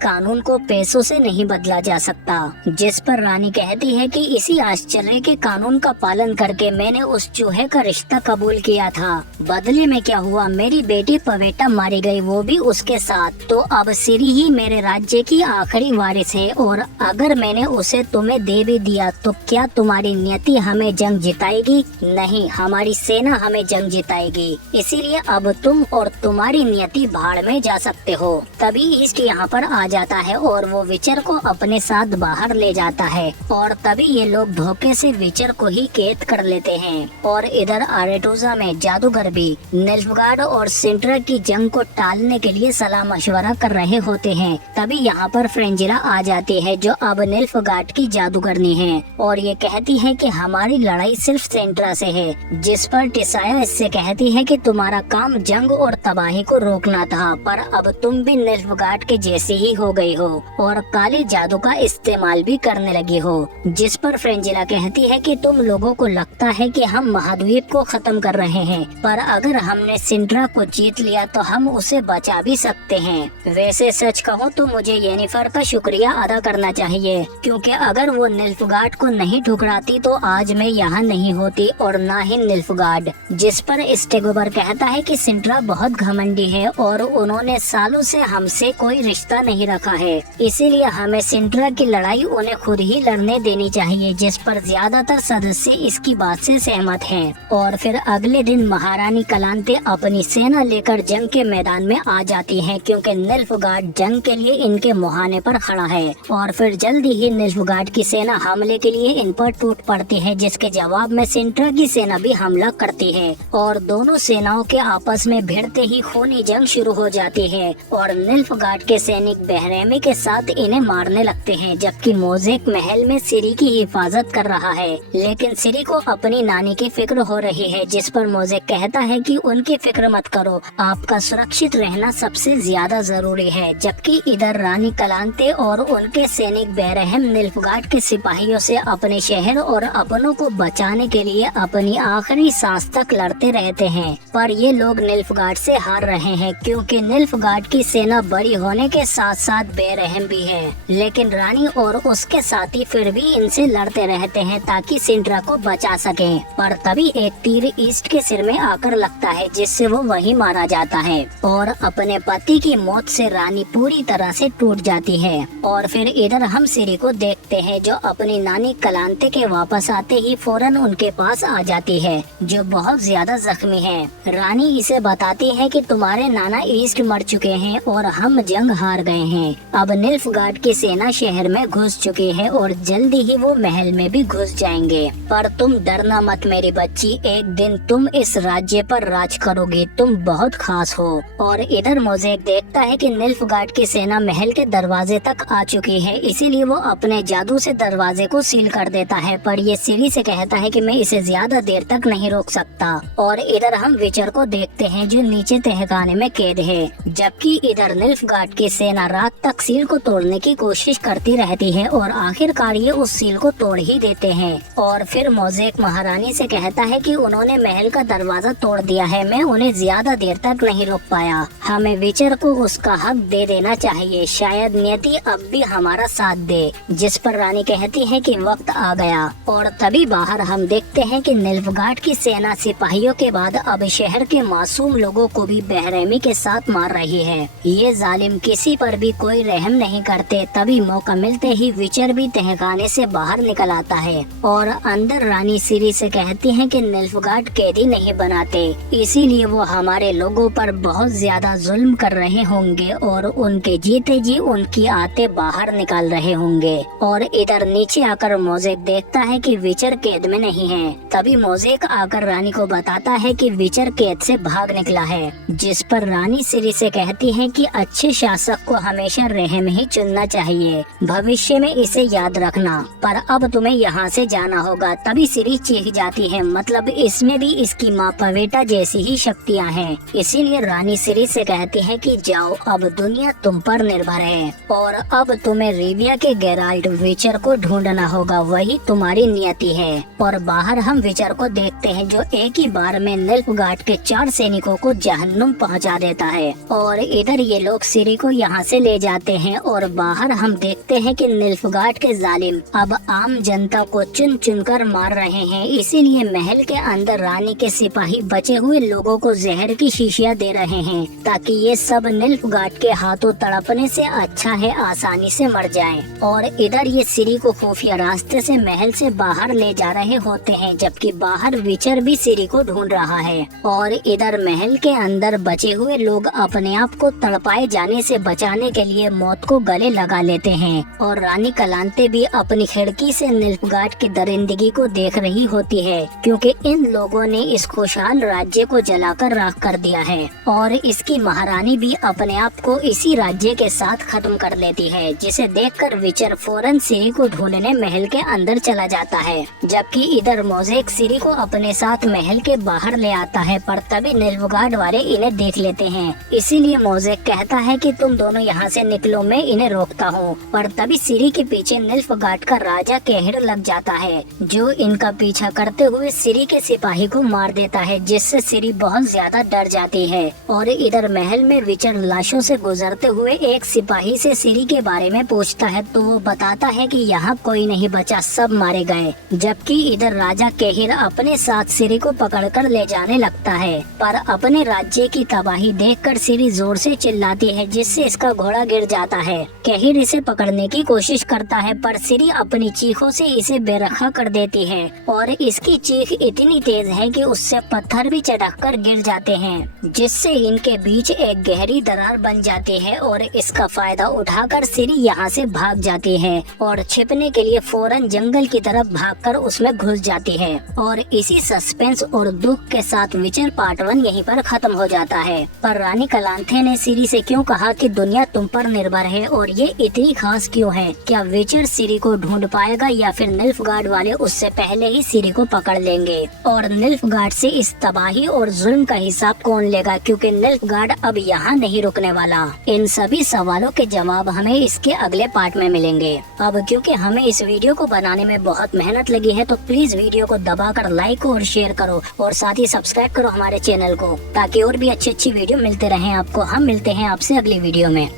कानून को पैसों से नहीं बदला जा सकता। जिस पर रानी कहती है कि इसी आश्चर्य के कानून का पालन करके मैंने उस चूहे का रिश्ता कबूल किया था। बदले में क्या हुआ, मेरी बेटी पवेटा मारी गई, वो भी उसके साथ। तो अब सिरी ही मेरे राज्य की आखिरी वारिस है और अगर मैंने उसे तुम्हें दे भी दिया तो क्या तुम्हारी नियति हमें जंग जिताएगी? नहीं, हमारी सेना हमें जंग जिताएगी। इसीलिए अब तुम और तुम्हारी नियति भाड़ में जा सकते हो। तभी ईस्ट यहाँ पर आ जाता है और वो विचर को अपने साथ बाहर ले जाता है और तभी ये लोग धोखे से विचर को ही कैद कर लेते हैं। और इधर आरेटोजा में जादूगर भी निल्फगार्ड और सिंट्रा की जंग को टालने के लिए सलाह मशवरा कर रहे होते हैं। तभी यहाँ पर फ्रेंजिला आ जाती है जो अब निल्फगार्ड की जादूगरनी है और ये कहती है कि हमारी लड़ाई सिर्फ सिंट्रा से है। जिस पर टिसाया इससे कहती है कि तुम्हारा काम जंग और तबाही को रोकना था, पर अब तुम भी निल्फगार्ड के जैसे ही हो गई हो और काले जादू का इस्तेमाल भी करने लगी हो। जिस पर फ्रेंजिला कहती है कि तुम लोगों को लगता है कि हम महाद्वीप को खत्म कर रहे हैं, पर अगर हमने सिंट्रा को जीत लिया तो हम उसे बचा भी सकते हैं। वैसे सच कहूँ तो मुझे येनिफर का शुक्रिया अदा करना चाहिए, क्योंकि अगर वो निल्फगार्ड को नहीं ठुकराती तो आज मैं यहाँ नहीं होती और ना ही निल्फगार्ड। जिस पर स्टेगोबर कहता है कि सिंट्रा बहुत घमंडी है और उन्होंने सालों से हमसे कोई रिश्ता नहीं रखा है, इसीलिए हमें सिंट्रा की लड़ाई उन्हें खुद ही लड़ने देनी चाहिए। जिस पर ज्यादातर सदस्य इसकी बात से सहमत हैं। और फिर अगले दिन महारानी कलांते अपनी सेना लेकर जंग के मैदान में आ जाती हैं, क्योंकि निल्फगार्ड जंग के लिए इनके मुहाने पर खड़ा है। और फिर जल्दी ही निल्फगार्ड की सेना हमले के लिए इन पर टूट पड़ती है, जिसके जवाब में सिंट्रा की सेना भी हमला करती है और दोनों सेनाओं के आपस में भिड़ते ही खूनी जंग शुरू हो जाती है और निल्फगार्ड के सैनिक बेरहमी के साथ इन्हें मारने लगते हैं, जबकि मोज़ेक महल में सिरी की हिफाजत कर रहा है। लेकिन सिरी को अपनी नानी की फिक्र हो रही है। जिस पर मोज़ेक कहता है कि उनकी फिक्र मत करो, आपका सुरक्षित रहना सबसे ज्यादा जरूरी है। जबकि इधर रानी कलांते और उनके सैनिक बेरहम निल्फगार्ड के सिपाहियों से अपने शहर और अपनों को बचाने के लिए अपनी आखिरी सांस तक लड़ते रहते हैं, पर ये लोग निल्फगार्ड से हार रहे हैं, क्योंकि निल्फगार्ड की सेना बड़ी होने के साथ साथ बेरहम भी है। लेकिन रानी और उसके साथी फिर भी इनसे लड़ते रहते हैं ताकि सिंट्रा को बचा सकें। पर तभी एक तीर ईस्ट के सिर में आकर लगता है, जिससे वो वहीं मारा जाता है और अपने पति की मौत से रानी पूरी तरह से टूट जाती है। और फिर इधर हम सिरी को देखते हैं जो अपनी नानी कलांते के वापस आते ही फौरन उनके पास आ जाती है, जो बहुत ज्यादा जख्मी है। रानी इसे बताती है कि तुम्हारे नाना ईस्ट मर चुके हैं और हम जंग हार गए हैं। अब निल्फगार्ड की सेना शहर में घुस चुकी है और जल्दी ही वो महल में भी घुस जाएंगे। पर तुम डरना मत मेरी बच्ची, एक दिन तुम इस राज्य पर राज करोगी, तुम बहुत खास हो। और इधर मोज़ेक देखता है कि निल्फगार्ड की सेना महल के दरवाजे तक आ चुकी है, इसीलिए वो अपने जादू से दरवाजे को सील कर देता है। पर ये सिरी से कहता है कि मैं इसे ज्यादा देर तक नहीं रोक सकता। और इधर हम विचर को देखते हैं जो नीचे तहखाने में कैद है, जबकि इधर निल्फगार्ड की सेना रात तक सील को तोड़ने की कोशिश करती रहती है और आखिरकार ये उस सील को तोड़ ही देते हैं। और फिर मोज़ेक महारानी से कहता है कि उन्होंने महल का दरवाजा तोड़ दिया है, मैं उन्हें ज्यादा देर तक नहीं रोक पाया, हमें विचर को उसका हक दे देना चाहिए, शायद नियति अब भी हमारा साथ दे। जिस पर रानी कहती है कि वक्त आ गया। और तभी बाहर हम देखते हैं कि निल्फगार्ड की सेना सिपाहियों के बाद अब शहर के मासूम लोगों को भी बेरहमी के साथ मार रही है। ये जालिम किसी पर भी कोई रहम नहीं करते। तभी मौका मिलते ही विचर भी तहखाने से बाहर निकल आता है और अंदर रानी सिरी से कहती है कि निल्फगार्ड कैदी नहीं बनाते, इसीलिए वो हमारे लोगों पर बहुत ज्यादा जुल्म कर रहे होंगे और उनके जीते जी उनकी आते बाहर निकाल रहे होंगे। और इधर नीचे आकर मोज़ेक देखता है कि विचर कैद में नहीं है। तभी मोज़ेक आकर रानी को बताता है कि विचर कैद से भाग निकला है। जिस पर रानी सिरी से कहती है कि अच्छे शासक को हमेशा रहम ही चुनना चाहिए, भविष्य में इसे याद रखना, पर अब तुम्हें यहाँ से जाना होगा। तभी सिरी चीख जाती है, मतलब इसमें भी इसकी माँ पवेटा जैसी ही शक्तियाँ हैं। इसीलिए रानी सिरी से कहती है कि जाओ, अब दुनिया तुम पर निर्भर है और अब तुम्हें रिविया के गेराल्ट विचर को ढूंढना होगा, वही तुम्हारी नियति है। और बाहर हम विचर को देखते हैं जो एक ही बार में निल्फगार्ड के 4 सैनिकों को जहन्नुम पहुंचा देता है। और इधर ये लोग सिरी को यहाँ से ले जाते हैं और बाहर हम देखते हैं कि निल्फगार्ड के जालिम अब आम जनता को चुन चुन कर मार रहे हैं। इसीलिए महल के अंदर रानी के सिपाही बचे हुए लोगों को जहर की शीशियाँ दे रहे हैं ताकि ये सब निल्फगार्ड के हाथों तड़पने से अच्छा है आसानी से मर जाएं। और इधर ये सिरी को खुफिया रास्ते से महल से बाहर ले जा रहे होते हैं, जबकि बाहर विचर भी सिरी को ढूंढ रहा है। और इधर महल के अंदर बचे हुए लोग अपने आप को तड़पाए जाने से बचाने के लिए मौत को गले लगा लेते हैं। और रानी कलांते भी अपनी खिड़की से निल्फगार्ड की दरिंदगी को देख रही होती है, क्योंकि इन लोगों ने इस खुशहाल राज्य को जलाकर राख कर दिया है। और इसकी महारानी भी अपने आप को इसी राज्य के साथ खत्म कर लेती है, जिसे देखकर विचर फौरन सिरी को ढूंढने महल के अंदर चला जाता है। जबकि इधर मोज़ेक सिरी को अपने साथ महल के बाहर ले आता है, पर तभी निल्फगार्ड वाले इन्हें देख लेते हैं। इसीलिए मोज़ेक कहता है कि तुम दोनों यहाँ से निकलो, मैं इन्हें रोकता हूँ। पर तभी सिरी के पीछे निल्फगार्ड का राजा कहर लग जाता है, जो इनका पीछा करते हुए सिरी के सिपाही को मार देता है, जिससे सिरी बहुत ज्यादा डर जाती है। और इधर महल में विचर लाशों से गुजरते हुए एक सिपाही से सिरी के बारे में पूछता है, तो वो बताता है कि यहाँ कोई नहीं बचा, सब मारे गए। जबकि इधर राजा कहर अपने साथ सिरी को पकड़कर ले जाने लगता है, पर अपने राज्य की तबाही देखकर सिरी जोर से चिल्लाती है, जिससे इसका घोड़ा गिर जाता है। कहर इसे पकड़ने की कोशिश करता है, पर सिरी अपनी चीखों से इसे बेरखा कर देती है और इसकी चीख इतनी तेज है कि उससे पत्थर भी चटक कर गिर जाते हैं, जिससे इनके बीच एक गहरी दरार बन जाती है। और इसका फायदा उठाकर सिरी यहाँ से भाग जाती है और छिपने के लिए फौरन जंगल की तरफ भागकर उसमें घुस जाती है। और इसी सस्पेंस और दुख के साथ विचर पार्ट 1 यहीं पर खत्म हो जाता है। पर रानी कलांथे ने सिरी से क्यों कहा कि दुनिया तुम पर निर्भर है और ये इतनी खास क्यों है? क्या विचर सिरी को ढूंढ पाएगा या फिर निल्फगार्ड वाले उससे पहले ही सिरी को पकड़ लेंगे? और निल्फगार्ड से इस तबाही और जुल्म का हिसाब कौन लेगा, क्योंकि निल्फगार्ड अब यहाँ नहीं रुकने वाला? इन सभी सवालों के जवाब हमें इसके अगले पार्ट में मिलेंगे। अब क्योंकि हमें इस वीडियो को बनाने में बहुत मेहनत लगी है, तो प्लीज वीडियो को दबाकर लाइक और शेयर करो और साथ ही सब्सक्राइब करो हमारे चैनल को, ताकि और भी अच्छी वीडियो मिलते रहें आपको। हम मिलते हैं आपसे अगली वीडियो में।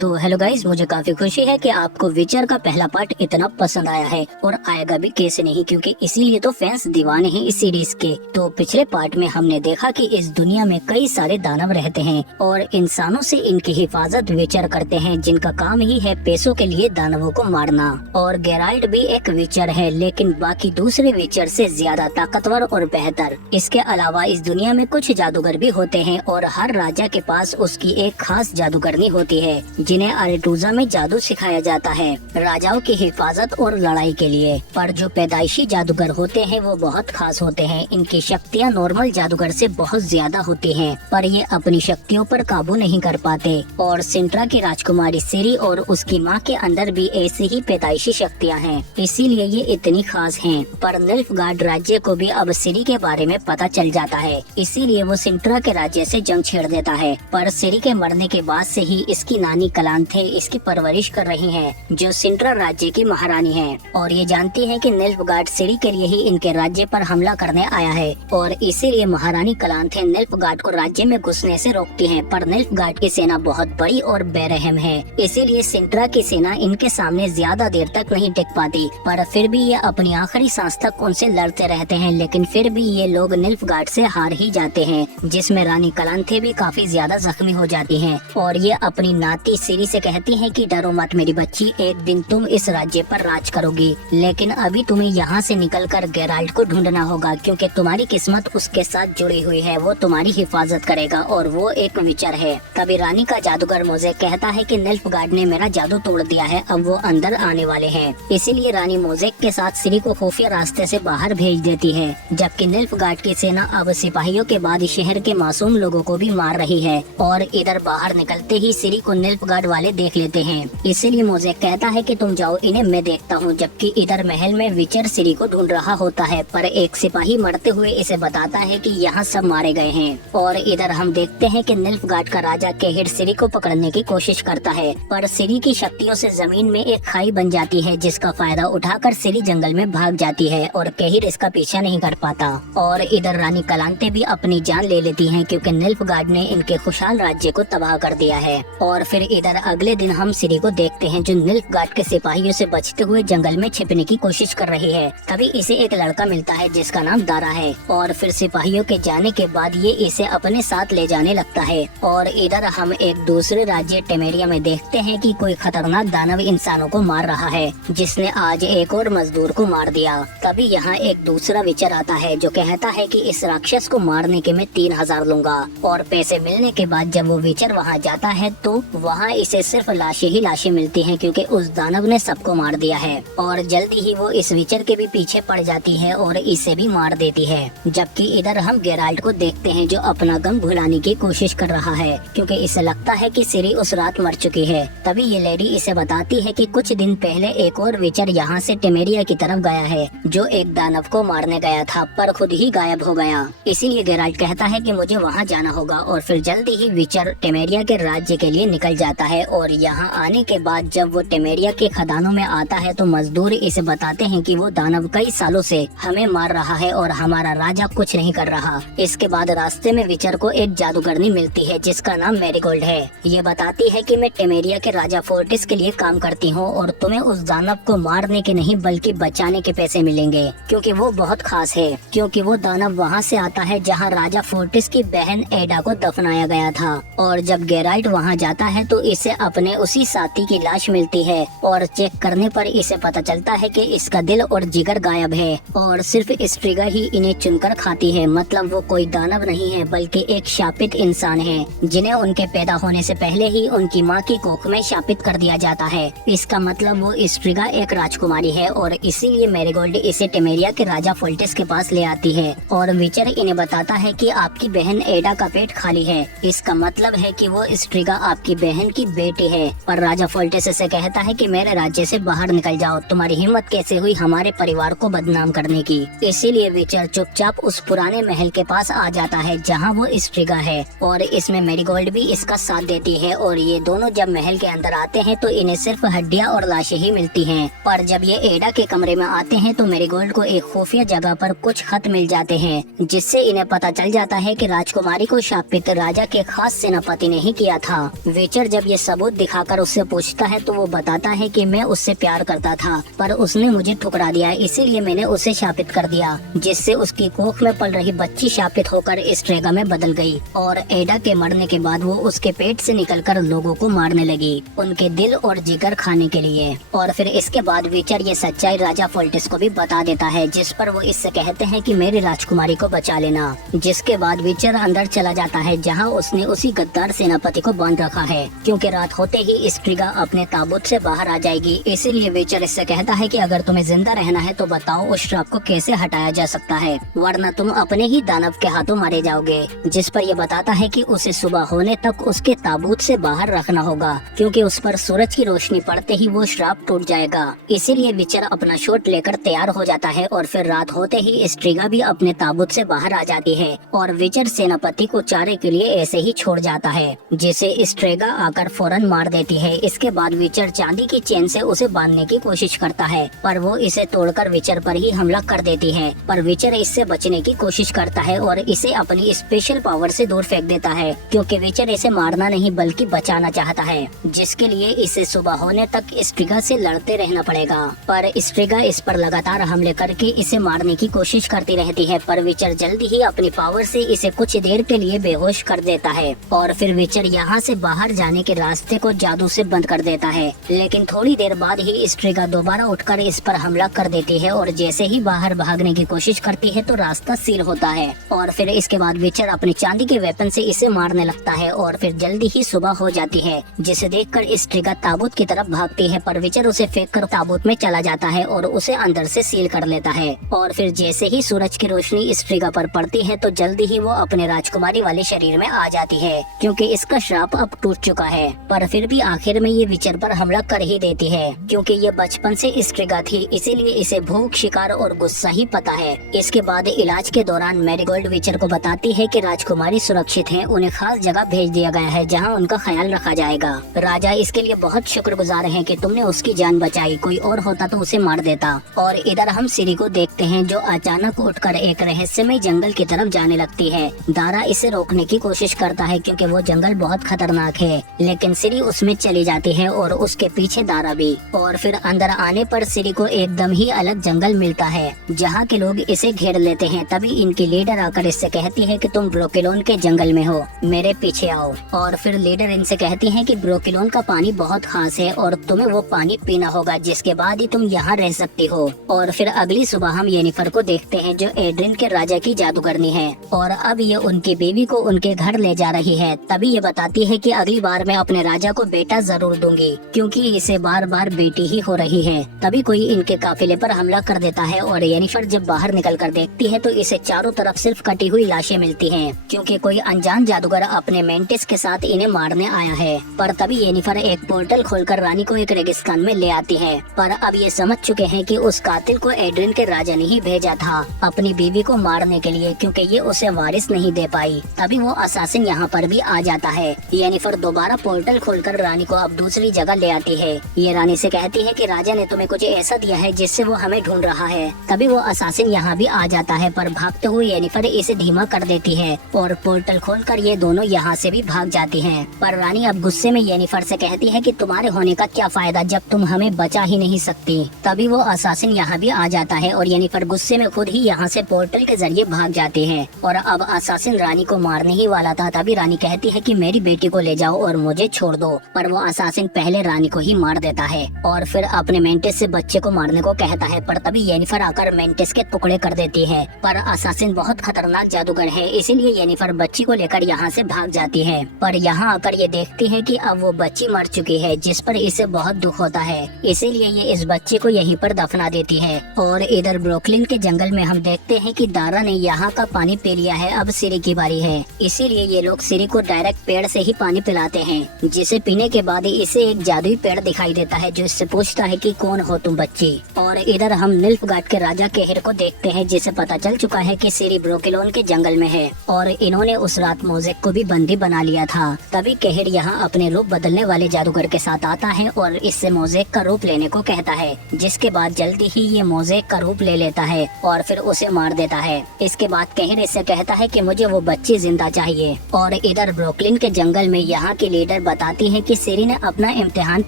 तो हेलो गाइस, मुझे काफी खुशी है कि आपको विचर का पहला पार्ट इतना पसंद आया है, और आएगा भी कैसे नहीं, क्योंकि इसीलिए तो फैंस दीवाने हैं इस सीरीज के। तो पिछले पार्ट में हमने देखा कि इस दुनिया में कई सारे दानव रहते हैं और इंसानों से इनकी हिफाजत विचर करते हैं, जिनका काम ही है पैसों के लिए दानवों को मारना। और गेराल्ट भी एक विचर है, लेकिन बाकी दूसरे विचर से ज्यादा ताकतवर और बेहतर। इसके अलावा इस दुनिया में कुछ जादूगर भी होते हैं और हर राजा के पास उसकी एक खास जादूगरनी होती है, जिन्हें अरेटूजा में जादू सिखाया जाता है राजाओं की हिफाजत और लड़ाई के लिए। पर जो पैदाइशी जादूगर होते हैं वो बहुत खास होते हैं। इनकी शक्तियाँ नॉर्मल जादूगर से बहुत ज्यादा होती हैं, पर ये अपनी शक्तियों पर काबू नहीं कर पाते। और सिंट्रा की राजकुमारी सिरी और उसकी माँ के अंदर भी ऐसी ही पैदाइशी शक्तियाँ हैं, इसीलिए ये इतनी खास हैं। पर निल्फगार्ड राज्य को भी अब सिरी के बारे में पता चल जाता है, इसीलिए वो सिंट्रा के राज्य से जंग छेड़ देता है। पर सिरी के मरने के बाद से ही इसकी नानी कलांथे इसकी परवरिश कर रही हैं, जो सिंट्रा राज्य की महारानी हैं, और ये जानती है कि निल्फगार्ड सिरी के लिए ही इनके राज्य पर हमला करने आया है, और इसीलिए महारानी कलांथे निल्फगार्ड को राज्य में घुसने से रोकती हैं। पर निल्फगार्ड की सेना बहुत बड़ी और बेरहम है, इसीलिए सिंट्रा की सेना इनके सामने ज्यादा देर तक नहीं टिक पाती। पर फिर भी ये अपनी आखिरी सांस तक उनसे लड़ते रहते हैं, लेकिन फिर भी ये लोग निल्फगार्ड से हार ही जाते हैं, जिसमें रानी कलांथे भी काफी ज्यादा जख्मी हो जाती हैं। और ये अपनी नाती सिरी से इसे कहती है कि डरो मत मेरी बच्ची, एक दिन तुम इस राज्य पर राज करोगी, लेकिन अभी तुम्हें यहाँ से निकलकर गेराल्ट को ढूंढना होगा क्योंकि तुम्हारी किस्मत उसके साथ जुड़ी हुई है, वो तुम्हारी हिफाजत करेगा और वो एक विचर है। तभी रानी का जादूगर मोज़ेक कहता है कि निल्फगार्ड ने मेरा जादू तोड़ दिया है, अब वो अंदर आने वाले हैं। इसीलिए रानी मोज़ेक के साथ सिरी को खुफिया रास्ते से बाहर भेज देती है, जबकि निल्फगार्ड की सेना अब सिपाहियों के बाद शहर के मासूम लोगों को भी मार रही है। और इधर बाहर निकलते ही सिरी को निल्फगार्ड वाले देख लेते हैं। इसीलिए मोज़ेक कहता है कि तुम जाओ, इन्हें मैं देखता हूँ। जबकि इधर महल में विचर सिरी को ढूंढ रहा होता है, पर एक सिपाही मरते हुए इसे बताता है कि यहाँ सब मारे गए हैं। और इधर हम देखते हैं कि निल्फगार्ड का राजा केहिर सिरी को पकड़ने की कोशिश करता है, पर सिरी की शक्तियों से जमीन में एक खाई बन जाती है, जिसका फायदा उठाकर सिरी जंगल में भाग जाती है और केहिर इसका पीछा नहीं कर पाता। और इधर रानी कलांते भी अपनी जान ले लेती हैं क्योंकि निल्फगार्ड ने इनके खुशहाल राज्य को तबाह कर दिया है। और फिर इधर अगले दिन हम सिरी को देखते हैं जो निल्फगार्ड के सिपाहियों से बचते हुए जंगल में छिपने की कोशिश कर रही है। तभी इसे एक लड़का मिलता है जिसका नाम दारा है, और फिर सिपाहियों के जाने के बाद ये इसे अपने साथ ले जाने लगता है। और इधर हम एक दूसरे राज्य टेमेरिया में देखते हैं कि कोई खतरनाक दानव इंसानों को मार रहा है, जिसने आज एक और मजदूर को मार दिया। तभी यहाँ एक दूसरा विचर आता है जो कहता है कि इस राक्षस को मारने के मैं 3000 लूंगा। और पैसे मिलने के बाद जब वो विचर वहाँ जाता है तो वहाँ इसे सिर्फ लाशें ही लाशें मिलती हैं क्योंकि उस दानव ने सबको मार दिया है। और जल्दी ही वो इस विचर के भी पीछे पड़ जाती है और इसे भी मार देती है। जबकि इधर हम गेराल्ट को देखते हैं जो अपना गम भुलाने की कोशिश कर रहा है क्योंकि इसे लगता है कि सिरी उस रात मर चुकी है। तभी ये लेडी इसे बताती है कि कुछ दिन पहले एक और विचर यहाँ से टेमेरिया की तरफ गया है जो एक दानव को मारने गया था पर खुद ही गायब हो गया। इसीलिए गेराल्ट कहता है कि मुझे वहाँ जाना होगा। और फिर जल्दी ही विचर टेमेरिया के राज्य के लिए निकल जाता है। और यहाँ आने के बाद जब वो टेमेरिया के खदानों में आता है तो मजदूर इसे बताते हैं कि वो दानव कई सालों से हमें मार रहा है और हमारा राजा कुछ नहीं कर रहा। इसके बाद रास्ते में विचर को एक जादूगरनी मिलती है जिसका नाम मैरीगोल्ड है। ये बताती है कि मैं टेमेरिया के राजा फोर्टिस के लिए काम करती हूँ और तुम्हें उस दानव को मारने के नहीं बल्कि बचाने के पैसे मिलेंगे क्योंकि वो बहुत खास है। क्योंकि वो दानव वहाँ से आता है जहाँ राजा फोर्टिस की बहन एडा को दफनाया गया था। और जब गेराल्ट वहाँ जाता है तो इसे अपने उसी साथी की लाश मिलती है और चेक करने पर इसे पता चलता है कि इसका दिल और जिगर गायब है और सिर्फ स्ट्रिगा ही इन्हें चुनकर खाती है। मतलब वो कोई दानव नहीं है बल्कि एक शापित इंसान है जिन्हें उनके पैदा होने से पहले ही उनकी माँ की कोख में शापित कर दिया जाता है। इसका मतलब वो स्ट्रिगा एक राजकुमारी है और इसीलिए मैरीगोल्ड इसे टेमेरिया के राजा फोर्टिस के पास ले आती है। और विचर इन्हें बताता है कि आपकी बहन एडा का पेट खाली है। इसका मतलब है कि वो स्ट्रिगा आपकी बहन की बेटी है। पर राजा फोर्टिस से कहता है कि मेरे राज्य से बाहर निकल जाओ, तुम्हारी हिम्मत कैसे हुई हमारे परिवार को बदनाम करने की। इसीलिए विचर चुपचाप उस पुराने महल के पास आ जाता है जहाँ वो स्ट्रिगा है और इसमें मैरीगोल्ड भी इसका साथ देती है। और ये दोनों जब महल के अंदर आते हैं तो इन्हें सिर्फ हड्डियाँ और लाशें ही मिलती हैं। पर जब ये एडा के कमरे में आते हैं तो मैरीगोल्ड को एक खुफिया जगह पर कुछ खत मिल जाते हैं जिससे इन्हें पता चल जाता है कि राजकुमारी को शापित राजा के खास सेनापति ने ही किया था। विचर जब ये सबूत दिखाकर उससे पूछता है तो वो बताता है कि मैं उससे प्यार करता था पर उसने मुझे ठुकरा दिया, इसीलिए मैंने उसे शापित कर दिया, जिससे उसकी कोख में पल रही बच्ची शापित होकर स्ट्रेगा में बदल गई। और एडा के मरने के बाद वो उसके पेट से निकलकर लोगों को मारने लगी, उनके दिल और जिगर खाने के लिए। और फिर इसके बाद विचर ये सच्चाई राजा फोर्टिस को भी बता देता है, जिस पर वो इससे कहते हैं कि मेरी राजकुमारी को बचा लेना। जिसके बाद विचर अंदर चला जाता है जहाँ उसने उसी गद्दार सेनापति को बांध रखा है, क्योंकि रात होते ही स्ट्रिगा अपने ताबूत से बाहर आ जाएगी। इसीलिए विचर इससे कहता है कि अगर तुम्हें जिंदा रहना है तो बताओ उस श्राप को कैसे हटाया जा सकता है, वरना तुम अपने ही दानव के हाथों मारे जाओगे। जिस पर यह बताता है कि उसे सुबह होने तक उसके ताबूत से बाहर रखना होगा, क्योंकि उस पर सूरज की रोशनी पड़ते ही वो श्राप टूट जाएगा। इसीलिए विचर अपना शॉट लेकर तैयार हो जाता है और फिर रात होते ही स्ट्रिगा भी अपने ताबूत से बाहर आ जाती है और विचर सेनापति को चारे के लिए ऐसे ही छोड़ जाता है, जिसे स्ट्रेगा आकर फौरन मार देती है। इसके बाद विचर चांदी की चेन से उसे बांधने की कोशिश करता है पर वो इसे तोड़कर विचर पर ही हमला कर देती है। पर विचर इससे बचने की कोशिश करता है और इसे अपनी स्पेशल पावर से दूर फेंक देता है, क्योंकि विचर इसे मारना नहीं बल्कि बचाना चाहता है, जिसके लिए इसे सुबह होने तक स्ट्रिगा से लड़ते रहना पड़ेगा। पर स्ट्रिगा इस पर लगातार हमले करके इसे मारने की कोशिश करती रहती है, पर विचर जल्दी ही अपनी पावर से इसे कुछ देर के लिए बेहोश कर देता है। और फिर विचर यहाँ से बाहर जाने के रास्ते रास्ते को जादू से बंद कर देता है। लेकिन थोड़ी देर बाद ही स्ट्रिगा दोबारा उठकर इस पर हमला कर देती है और जैसे ही बाहर भागने की कोशिश करती है तो रास्ता सील होता है। और फिर इसके बाद विचर अपनी चांदी के वेपन से इसे मारने लगता है और फिर जल्दी ही सुबह हो जाती है, जिसे देखकर स्ट्रिगा ताबूत की तरफ भागती है, पर विचर उसे फेंक कर ताबूत में चला जाता है और उसे अंदर से सील कर लेता है। और फिर जैसे ही सूरज की रोशनी स्ट्रिगा पर पड़ती है तो जल्दी ही वो अपने राजकुमारी वाले शरीर में आ जाती है, क्योंकि इसका श्राप अब टूट चुका है। पर फिर भी आखिर में ये विचर पर हमला कर ही देती है, क्योंकि ये बचपन से स्ट्रिगा थी, इसीलिए इसे भूख, शिकार और गुस्सा ही पता है। इसके बाद इलाज के दौरान मैरीगोल्ड विचर को बताती है कि राजकुमारी सुरक्षित हैं, उन्हें खास जगह भेज दिया गया है जहां उनका ख्याल रखा जाएगा। राजा इसके लिए बहुत शुक्रगुजार हैं कि तुमने उसकी जान बचाई, कोई और होता तो उसे मार देता। और इधर हम सिरी को देखते हैं जो अचानक उठकर एक रहस्यमय जंगल की तरफ जाने लगती है। दारा इसे रोकने की कोशिश करता है क्योंकि वो जंगल बहुत खतरनाक है, लेकिन सिरी उसमें चली जाती है और उसके पीछे दारा भी। और फिर अंदर आने पर सिरी को एकदम ही अलग जंगल मिलता है जहाँ के लोग इसे घेर लेते हैं। तभी इनकी लीडर आकर इससे कहती है कि तुम ब्रोकिलोन के जंगल में हो, मेरे पीछे आओ। और फिर लीडर इनसे कहती है कि ब्रोकिलोन का पानी बहुत खास है और तुम्हें वो पानी पीना होगा, जिसके बाद ही तुम यहाँ रह सकती हो। और फिर अगली सुबह हम येनिफर को देखते हैं जो एड्रिन के राजा की जादूगरनी है और अब ये उनकी बीवी को उनके घर ले जा रही है। तभी ये बताती है कि अगली बार मैं अपने राजा को बेटा जरूर दूंगी, क्योंकि इसे बार बार बेटी ही हो रही है। तभी कोई इनके काफिले पर हमला कर देता है और येनिफर जब बाहर निकल कर देखती है तो इसे चारों तरफ सिर्फ कटी हुई लाशें मिलती हैं, क्योंकि कोई अनजान जादूगर अपने मेंटिस के साथ इन्हें मारने आया है। पर तभी येनिफर एक पोर्टल खोलकर रानी को एक रेगिस्तान में ले आती है। पर अब ये समझ चुके हैं कि उस कातिल को एड्रिन के राजा ने ही भेजा था अपनी बीवी को मारने के लिए, क्योंकि ये उसे वारिस नहीं दे पाई। तभी वो असासिन यहाँ पर भी आ जाता है। येनिफर दोबारा पोर्टल खोलकर रानी को अब दूसरी जगह ले आती है। ये रानी से कहती है कि राजा ने तुम्हें कुछ ऐसा दिया है जिससे वो हमें ढूंढ रहा है। तभी वो असासिन यहाँ भी आ जाता है, पर भागते हुए येनिफर इसे धीमा कर देती है और पोर्टल खोलकर ये दोनों यहाँ से भी भाग जाती हैं। पर रानी अब गुस्से में येनिफर से कहती है कि तुम्हारे होने का क्या फायदा जब तुम हमें बचा ही नहीं सकती। तभी वो असासिन यहाँ भी आ जाता है और येनिफर गुस्से में खुद ही यहाँ से पोर्टल के जरिए भाग जाते हैं। और अब असासिन रानी को मारने ही वाला था। तभी रानी कहती है कि मेरी बेटी को ले जाओ और मुझे छोड़ दो, पर वो असासिन पहले रानी को ही मार देता है और फिर अपने मेंटिस से बच्चे को मारने को कहता है। पर तभी येनिफर आकर मेंटिस के टुकड़े कर देती है। पर असासिन बहुत खतरनाक जादूगर है, इसीलिए येनिफर बच्ची को लेकर यहाँ से भाग जाती है। पर यहाँ आकर ये देखती है कि अब वो बच्ची मर चुकी है, जिस पर इसे बहुत दुख होता है। इसीलिए ये इस बच्चे को यहीं पर दफना देती है। और इधर ब्रुकलिन के जंगल में हम देखते हैं कि दारा ने यहाँ का पानी पी लिया है, अब सिरी की बारी है। इसीलिए ये लोग सिरी को डायरेक्ट पेड़ से ही पानी पिलाते हैं, जिसे पीने के बाद इसे एक जादुई पेड़ दिखाई देता है जो इससे पूछता है कि कौन हो तुम बच्ची। और इधर हम निल्फगार्ड के राजा केहिर को देखते हैं, जिसे पता चल चुका है कि सिरी ब्रोकिलोन के जंगल में है और इन्होंने उस रात मोजेक को भी बंदी बना लिया था। तभी केहिर यहाँ अपने रूप बदलने वाले जादूगर के साथ आता है और इससे मोजेक का रूप लेने को कहता है, जिसके बाद जल्दी ही ये मोजेक का रूप ले लेता है और फिर उसे मार देता है। इसके बाद केहिर इससे कहता है कि मुझे वो बच्ची जिंदा चाहिए। और इधर ब्रुकलिन के जंगल में यहाँ की लीडर बताती है कि सिरी ने अपना इम्तिहान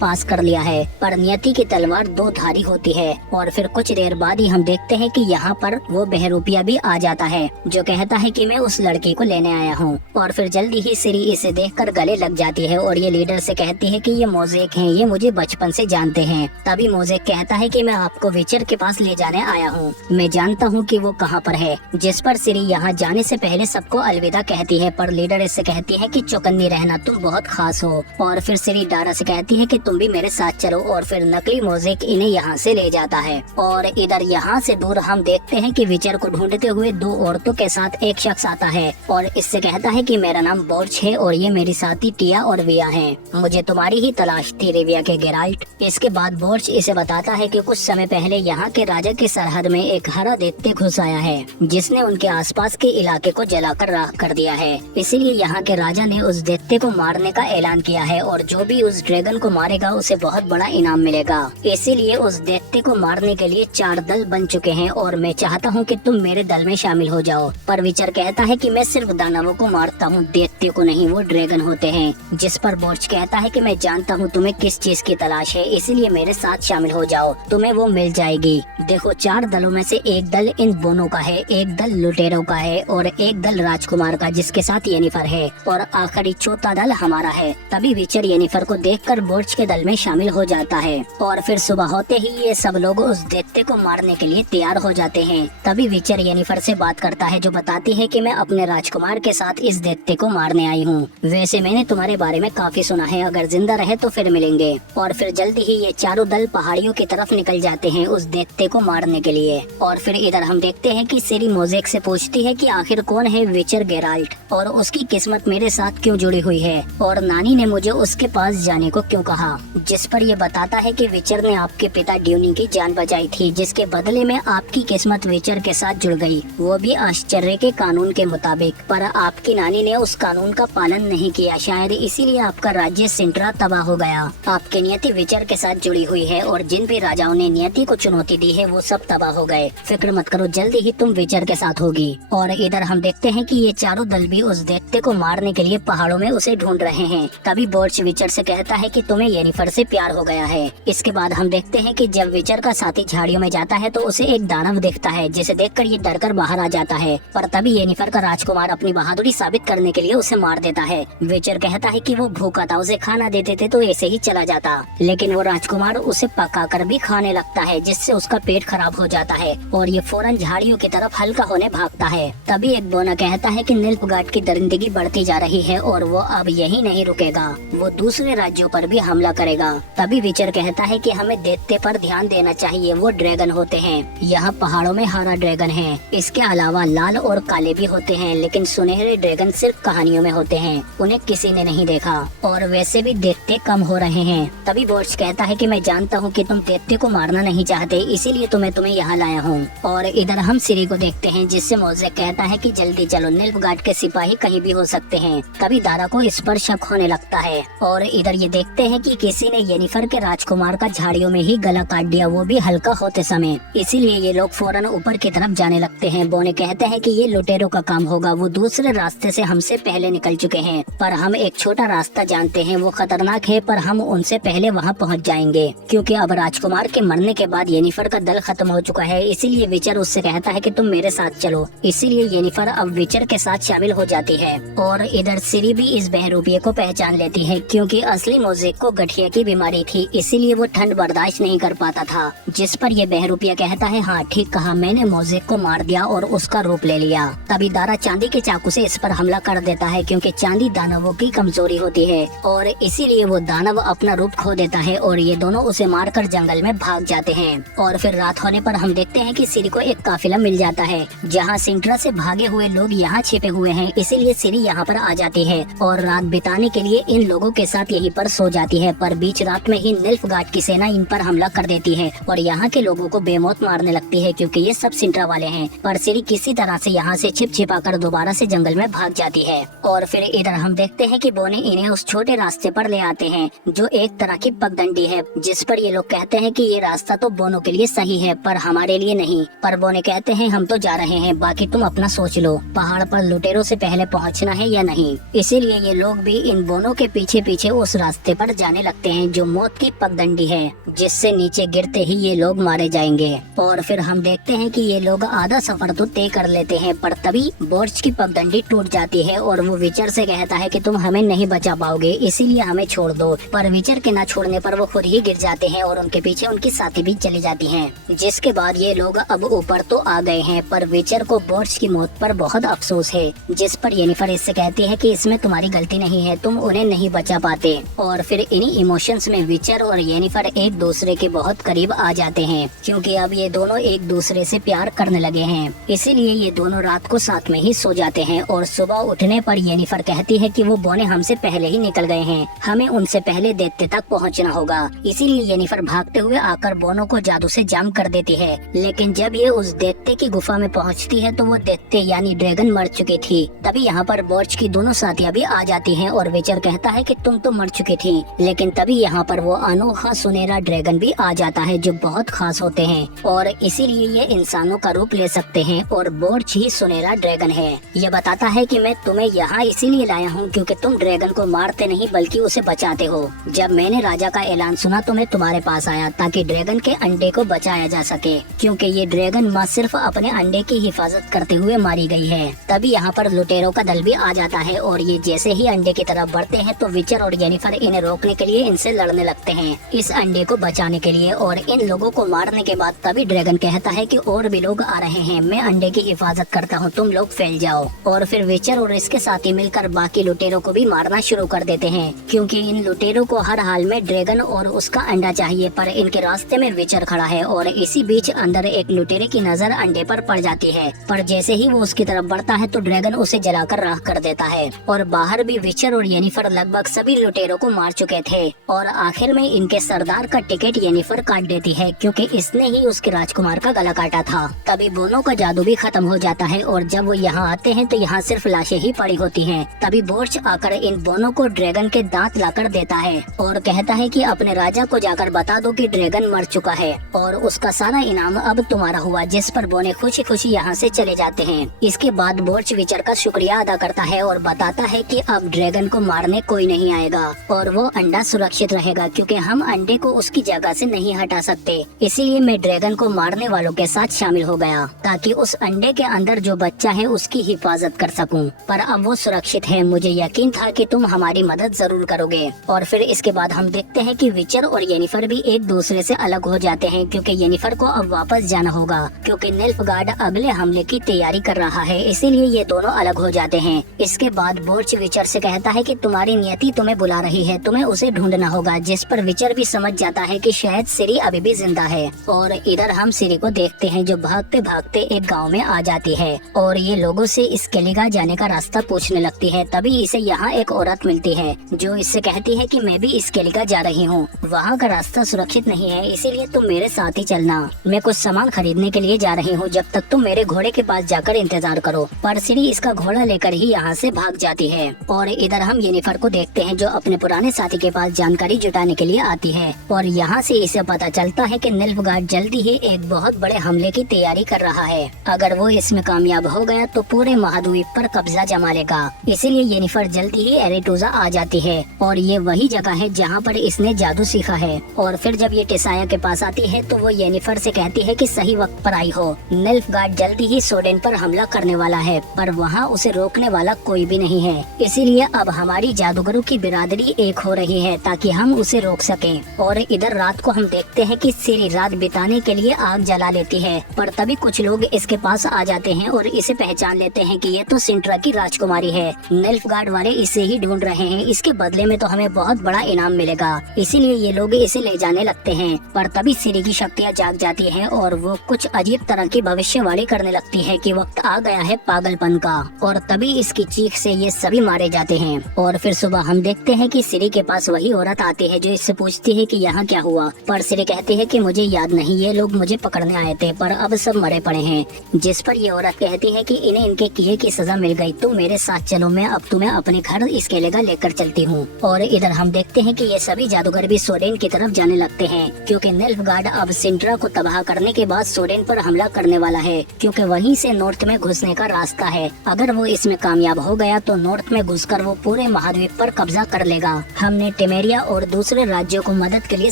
पास कर लिया है, पर नियति की तलवार दो धारी होती है। और फिर कुछ देर बाद ही हम देखते हैं कि यहाँ पर वो बहरूपिया भी आ जाता है, जो कहता है कि मैं उस लड़की को लेने आया हूँ। और फिर जल्दी ही सिरी इसे देखकर गले लग जाती है और ये लीडर से कहती है कि ये मोजेक हैं, ये मुझे बचपन से जानते हैं। तभी मोजेक कहता है कि मैं आपको विचर के पास ले जाने आया हूँ, मैं जानता हूँ कि वो कहाँ पर है। जिस पर सिरी यहाँ जाने से पहले सबको अलविदा कहती है, पर लीडर इससे कहती है कि चौकन्नी रहना, तुम बहुत खास हो। और फिर सिरी दारा से कहती है कि तुम भी मेरे साथ चलो और फिर नकली मोजेक इन्हें यहाँ से ले जाता है। और इधर यहाँ से दूर हम देखते हैं कि विचर को ढूंढते हुए दो औरतों के साथ एक शख्स आता है और इससे कहता है कि मेरा नाम बोर्च है और ये मेरी साथी टिया और विया हैं, मुझे तुम्हारी ही तलाश थी रिविया के गेराल्ट। इसके बाद बोर्च इसे बताता है कि कुछ समय पहले यहाँ के राजा की सरहद में एक हरा दैत्य घुस आया है, जिसने उनके आसपास के इलाके को जलाकर राख कर दिया है। इसीलिए यहाँ के राजा ने उस दैत्य को मारने का ऐलान किया है और जो भी उस ड्रैगन को मारेगा उसे बहुत बड़ा इनाम मिलेगा। इसीलिए उस दैत्य को मारने के लिए 4 दल बन चुके हैं और मैं चाहता हूँ कि तुम मेरे दल में शामिल हो जाओ। पर विचर कहता है कि मैं सिर्फ दानवों को मारता हूँ, दैत्य को नहीं, वो ड्रैगन होते हैं। जिस पर बोर्च कहता है कि मैं जानता हूँ तुम्हें किस चीज की तलाश है, इसलिए मेरे साथ शामिल हो जाओ, तुम्हें वो मिल जाएगी। देखो 4 दलों में से एक दल इन बोनों का है, एक दल लुटेरों का है और एक दल राजकुमार का जिसके साथ येनिफर है और आखिरी चौथा दल हमारा है। तभी तभी विचर येनिफर को देखकर बोर्च के दल में शामिल हो जाता है और फिर सुबह होते ही ये सब लोग उस दैत्य को मारने के लिए तैयार हो जाते हैं। तभी विचर येनिफर से बात करता है जो बताती है कि मैं अपने राजकुमार के साथ इस दैत्य को मारने आई हूँ। वैसे मैंने तुम्हारे बारे में काफी सुना है, अगर जिंदा रहे तो फिर मिलेंगे। और फिर जल्दी ही ये चारों दल पहाड़ियों की तरफ निकल जाते हैं उस दैत्य को मारने के लिए। और फिर इधर हम देखते हैं कि सिरी मोज़ेक से पूछती है कि आखिर कौन है विचर गेराल्ट और उसकी किस्मत मेरे साथ क्यों जुड़ी हुई है और नानी ने मुझे उसके पास जाने को क्यों कहा। जिस पर ये बताता है कि विचर ने आपके पिता ड्यूनी की जान बचाई थी, जिसके बदले में आपकी किस्मत विचर के साथ जुड़ गई, वो भी आश्चर्य के कानून के मुताबिक। पर आपकी नानी ने उस कानून का पालन नहीं किया, शायद इसीलिए आपका राज्य सिंट्रा तबाह हो गया। आपकी नियति विचर के साथ जुड़ी हुई है और जिन भी राजाओं ने नियति को चुनौती दी है वो सब तबाह हो गए। फिक्र मत करो, जल्दी ही तुम विचर के साथ होगी। और इधर हम देखते हैं कि ये चारों दल भी उस दैत्य को मारने के लिए पहाड़ों में उसे ढूंढ रहे हैं। तभी बोर्च विचर से कहता है कि तुम्हें येनिफर से प्यार हो गया है। इसके बाद हम देखते हैं कि जब विचर का साथी झाड़ियों में जाता है तो उसे एक दानव दिखता है, जिसे देखकर ये डरकर बाहर आ जाता है। पर तभी येनिफर का राजकुमार अपनी बहादुरी साबित करने के लिए उसे मार देता है। विचर कहता है कि वो भूखा था, उसे खाना दे देते तो ऐसे ही चला जाता, लेकिन वो राजकुमार उसे पकाकर भी खाने लगता है, जिससे उसका पेट खराब हो जाता है और ये फौरन झाड़ियों की तरफ हल्का होने भागता है। तभी एक बोना कहता है कि निल्फगार्ड की दरिंदगी बढ़ती जा रही है और वो अब यही नहीं रुकेगा, वो दूसरे राज्यों पर भी हमला करेगा। तभी विचर कहता है कि हमें दैत्य पर ध्यान देना चाहिए, वो ड्रैगन होते हैं, यहाँ पहाड़ों में हरा ड्रैगन है। इसके अलावा लाल और काले भी होते हैं, लेकिन सुनहरे ड्रैगन सिर्फ कहानियों में होते हैं, उन्हें किसी ने नहीं देखा और वैसे भी दैत्य कम हो रहे हैं। तभी बोर्च कहता है कि मैं जानता हूँ कि तुम दैत्य को मारना नहीं चाहते, इसीलिए तो मैं तुम्हें यहाँ लाया हूँ। और इधर हम सिरी को देखते हैं, जिससे मोज़ेक कहता है कि जल्दी चलो, निल्फगार्ड के सिपाही कहीं भी हो सकते हैं। तभी दारा को इस पर शक होने लगता है और इधर ये देखते हैं कि किसी ने येनिफर के राजकुमार का झाड़ियों में ही गला काट दिया, वो भी हल्का होते समय। इसीलिए ये लोग फौरन ऊपर की तरफ जाने लगते हैं। बोने कहते हैं कि ये लुटेरों का काम होगा, वो दूसरे रास्ते से हमसे पहले निकल चुके हैं, पर हम एक छोटा रास्ता जानते हैं, वो खतरनाक है, पर हम उनसे पहले वहाँ पहुँच जाएंगे, क्योंकि अब राजकुमार के मरने के बाद येनिफर का दल खत्म हो चुका है। इसीलिए विचर उससे कहता है कि तुम मेरे साथ चलो। इसीलिए येनिफर अब विचर के साथ शामिल हो जाती है। और इधर सिरी भी इस बहरूपिये को पहचान लेती है, क्योंकि असली मोज़ेक को गठिया की बीमारी थी, इसीलिए वो ठंड बर्दाश्त नहीं कर पाता था। जिस पर ये बहरूपिया कहता है, हाँ ठीक कहा, मैंने मोज़ेक को मार दिया और उसका रूप ले लिया। तभी दारा चांदी के चाकू से इस पर हमला कर देता है, क्योंकि चांदी दानवों की कमजोरी होती है और इसीलिए वो दानव अपना रूप खो देता है और ये दोनों उसे मारकर जंगल में भाग जाते हैं। और फिर रात होने पर हम देखते हैं कि सिरी को एक काफिला मिल जाता है, जहाँ सिंट्रा से भागे हुए लोग यहाँ छिपे हुए हैं, इसीलिए सिरी यहाँ पर आ जाती है और रात बिताने के लिए इन लोगों के साथ यहीं पर सो जाती है। पर बीच रात में ही निल्फगार्ड की सेना इन पर हमला कर देती है और यहाँ के लोगों को बेमौत मारने लगती है, क्योंकि ये सब सिंट्रा वाले हैं। पर सिरी किसी तरह से यहाँ से छिपा कर दोबारा से जंगल में भाग जाती है। और फिर इधर हम देखते हैं कि बोने इन्हें उस छोटे रास्ते पर ले आते हैं, जो एक तरह की पगडंडी है, जिस पर ये लोग कहते हैं कि ये रास्ता तो बोनों के लिए सही है, पर हमारे लिए नहीं। पर बोने कहते हैं हम तो जा रहे हैं, बाकी तुम अपना सोच लो, पहाड़ पर लुटेरों से पहले पहुंचना है या नहीं। इसीलिए ये लोग भी इन बोनों के पीछे पीछे उस रास्ते पर जाने लगते हैं, जो मौत की पगडंडी है, जिससे नीचे गिरते ही ये लोग मारे जाएंगे। और फिर हम देखते हैं कि ये लोग आधा सफर तो तय कर लेते हैं, पर तभी बोर्च की पगडंडी टूट जाती है और वो विचर से कहता है कि तुम हमें नहीं बचा पाओगे, इसीलिए हमें छोड़ दो। पर विचर के न छोड़ने पर वो खुद ही गिर जाते हैं और उनके पीछे उनकी साथी भी चली जाती हैं। जिसके बाद ये लोग अब ऊपर तो आ गए हैं, पर विचर को बोर्च की मौत पर बहुत अफसोस है। जिस पर येनिफर इससे कहती है कि इसमें तुम्हारी गलती नहीं है, तुम उन्हें नहीं बचा पाते। और फिर इन्हीं इमोशंस में विचर और येनिफर एक दूसरे के बहुत करीब आ जाते हैं, क्योंकि अब ये दोनों एक दूसरे से प्यार करने लगे हैं। इसीलिए ये दोनों रात को साथ में ही सो जाते हैं और सुबह उठने पर येनिफर कहती है कि वो बोने हमसे पहले ही निकल गए हैं, हमें उनसे पहले दैत्य तक पहुंचना होगा। इसीलिए येनिफर भागते हुए आकर बोनों को जादू से जाम कर देती है। लेकिन जब ये उस दैत्य की गुफा में पहुंचती है तो वो दैत्य यानी ड्रैगन मर चुकी थी। तभी यहाँ पर बोर्च की दोनों साथियां भी आ जाती हैं और विचर कहता है कि तुम तो मर चुकी थी। लेकिन तभी यहाँ पर वो अनोखा सुनहरा ड्रैगन भी आ जाता है, जो बहुत खास होते हैं और इसीलिए ये इंसानों का रूप ले सकते हैं और बोर्च ही सुनहरा ड्रैगन है। ये बताता है कि मैं तुम्हें यहाँ इसीलिए लाया हूँ क्योंकि तुम ड्रैगन को मारते नहीं बल्कि उसे बचाते हो। जब मैंने राजा का ऐलान सुना तो मैं तुम्हारे पास आया ताकि ड्रैगन के अंडे को बचाया जा सके, क्योंकि ये ड्रैगन माँ सिर्फ अपने अंडे की हिफाजत करते हुए मारी गई है। तभी यहाँ पर लुटेरों का दल भी आ जाता है और ये जैसे ही अंडे की तरफ बढ़ते हैं तो विचर और जेनिफर इन्हें रोकने के लिए इनसे लड़ने लगते हैं इस अंडे को बचाने के लिए। और इन लोगों को मारने के बाद तभी ड्रैगन कहता है कि और भी लोग आ रहे हैं, मैं अंडे की हिफाजत करता हूँ, तुम लोग फैल जाओ। और फिर विचर और इसके साथी मिलकर बाकी लुटेरों को भी मारना शुरू कर देते हैं, क्योंकि इन लुटेरों को हर हाल में ड्रैगन और उसका अंडा चाहिए। पर इनके रास्ते में विचर खड़ा है और इसी बीच अंदर एक लुटेरे की नजर अंडे पर पड़ जाती है। पर जैसे ही वो उसकी तरफ बढ़ता है तो ड्रैगन उसे जलाकर राख कर देता है। और बाहर भी विचर और येनिफर लगभग सभी लुटेरों को मार चुके थे। और आखिर में इनके सरदार का टिकट येनिफर काट देती है, क्योंकि इसने ही उसके राजकुमार का गला काटा था। तभी बोनो का जादू भी खत्म हो जाता है और जब वो यहाँ आते हैं तो यहाँ सिर्फ लाशें ही पड़ी होती हैं। तभी बोर्च आकर इन बोनो को ड्रैगन के दांत लाकर देता है और कहता है कि अपने राजा को जाकर बता दो कि ड्रैगन मर चुका है और उसका सारा इनाम अब तुम्हारा हुआ। जिस पर बोने खुशी खुशी यहाँ से चले जाते हैं। इसके बाद बोर्च विचर का शुक्रिया अदा करता है और बताता है कि अब ड्रैगन को मारने कोई नहीं आएगा और वो अंडा सुरक्षित रहेगा, क्योंकि हम अंडे को उसकी जगह से नहीं हटा सकते। इसीलिए मैं ड्रैगन को मारने वालों के साथ शामिल हो गया ताकि उस अंडे के अंदर जो बच्चा है उसकी हिफाजत कर सकूं। पर अब वो सुरक्षित है, मुझे यकीन था कि तुम हमारी मदद जरूर करोगे। और फिर इसके बाद हम देखते हैं कि विचर और येनिफर भी एक दूसरे से अलग हो जाते हैं, क्योंकि येनिफर को अब वापस जाना होगा, क्योंकि निल्फगार्ड अगले हमले की तैयारी कर रहा है। इसीलिए ये दोनों अलग हो जाते हैं। इसके बाद बोर्च विचर से कहता है कि तुम्हारी नियति तुम्हें बुला रही है, तुम्हें उसे ढूंढना होगा। जिस पर विचर भी समझ जाता है कि शायद सिरी अभी भी जिंदा है। और इधर हम सिरी को देखते हैं जो भागते भागते एक गांव में आ जाती है और ये लोगों से इस केलिगा जाने का रास्ता पूछने लगती है। तभी इसे यहाँ एक औरत मिलती है जो इससे कहती है कि मैं भी इस केलिगा जा रही हूँ, वहाँ का रास्ता सुरक्षित नहीं है, इसीलिए तुम मेरे साथ ही चलना। मैं कुछ सामान खरीदने के लिए जा रही हूँ, जब तक तुम मेरे घोड़े के पास जाकर इंतजार करो। पर सिरी इसका घोड़ा लेकर ही यहाँ से भाग जाती है। और इधर हम येनिफर को देखते हैं जो अपने पुराने साथी के पास जानकारी जुटाने के लिए आती है और यहाँ से इसे पता चलता है कि निल्फगार्ड जल्दी ही एक बहुत बड़े हमले की तैयारी कर रहा है। अगर वो इसमें कामयाब हो गया तो पूरे महाद्वीप पर कब्जा जमा लेगा। इसीलिए येनिफर जल्दी ही एरेटूजा आ जाती है और ये वही जगह है जहाँ पर इसने जादू सीखा है। और फिर जब ये टेसाया के पास आती है तो वो येनिफर से कहती है कि सही वक्त पर आई हो। निल्फगार्ड जल्दी ही सोडेन पर हमला करने वाला है, पर वहाँ उसे रोकने वाला कोई भी नहीं है। इसीलिए अब हमारी जादूगरों की बिरादरी एक हो रही है ताकि हम उसे रोक सकें। और इधर रात को हम देखते हैं कि सिरी रात बिताने के लिए आग जला लेती है, पर तभी कुछ लोग इसके पास आ जाते हैं और इसे पहचान लेते हैं कि ये तो सिंट्रा की राजकुमारी है। निल्फगार्ड वाले इसे ही ढूंढ रहे हैं, इसके बदले में तो हमें बहुत बड़ा इनाम मिलेगा। इसीलिए ये लोग इसे ले जाने लगते हैं। पर तभी सिरी की शक्तियाँ जाग जाती हैं और वो कुछ अजीब तरह की भविष्यवाणी करने लगती है कि वक्त आ गया है पागलपन का। और तभी इसकी चीख से ये सभी मारे जाते हैं। और फिर सुबह हम देखते हैं कि सिरी के पास वही औरत आती है जो इससे पूछती है कि यहाँ क्या हुआ। पर सिरी कहती है कि मुझे याद नहीं, ये लोग मुझे पकड़ने आए थे पर अब सब मरे पड़े हैं। जिस पर ये औरत कहती है कि इन्हें इनके किए की सजा मिल गई, तुम मेरे साथ चलो, मैं अब तुम्हें अपने घर इस केलेगा लेकर चलती हूँ। और इधर हम देखते हैं कि ये सभी जादूगर भी सोडेन की तरफ जाने लगते हैं, क्योंकि निल्फगार्ड अब सिंट्रा को तबाह करने के बाद सोडेन पर हमला करने वाला है, क्योंकि वहीं से नॉर्थ में घुसने का रास्ता है। अगर वो इसमें कामयाब हो गया तो नॉर्थ में घुसकर वो पूरे महाद्वीप पर कब्जा कर लेगा। हमने टेमेरिया और दूसरे राज्यों को मदद के लिए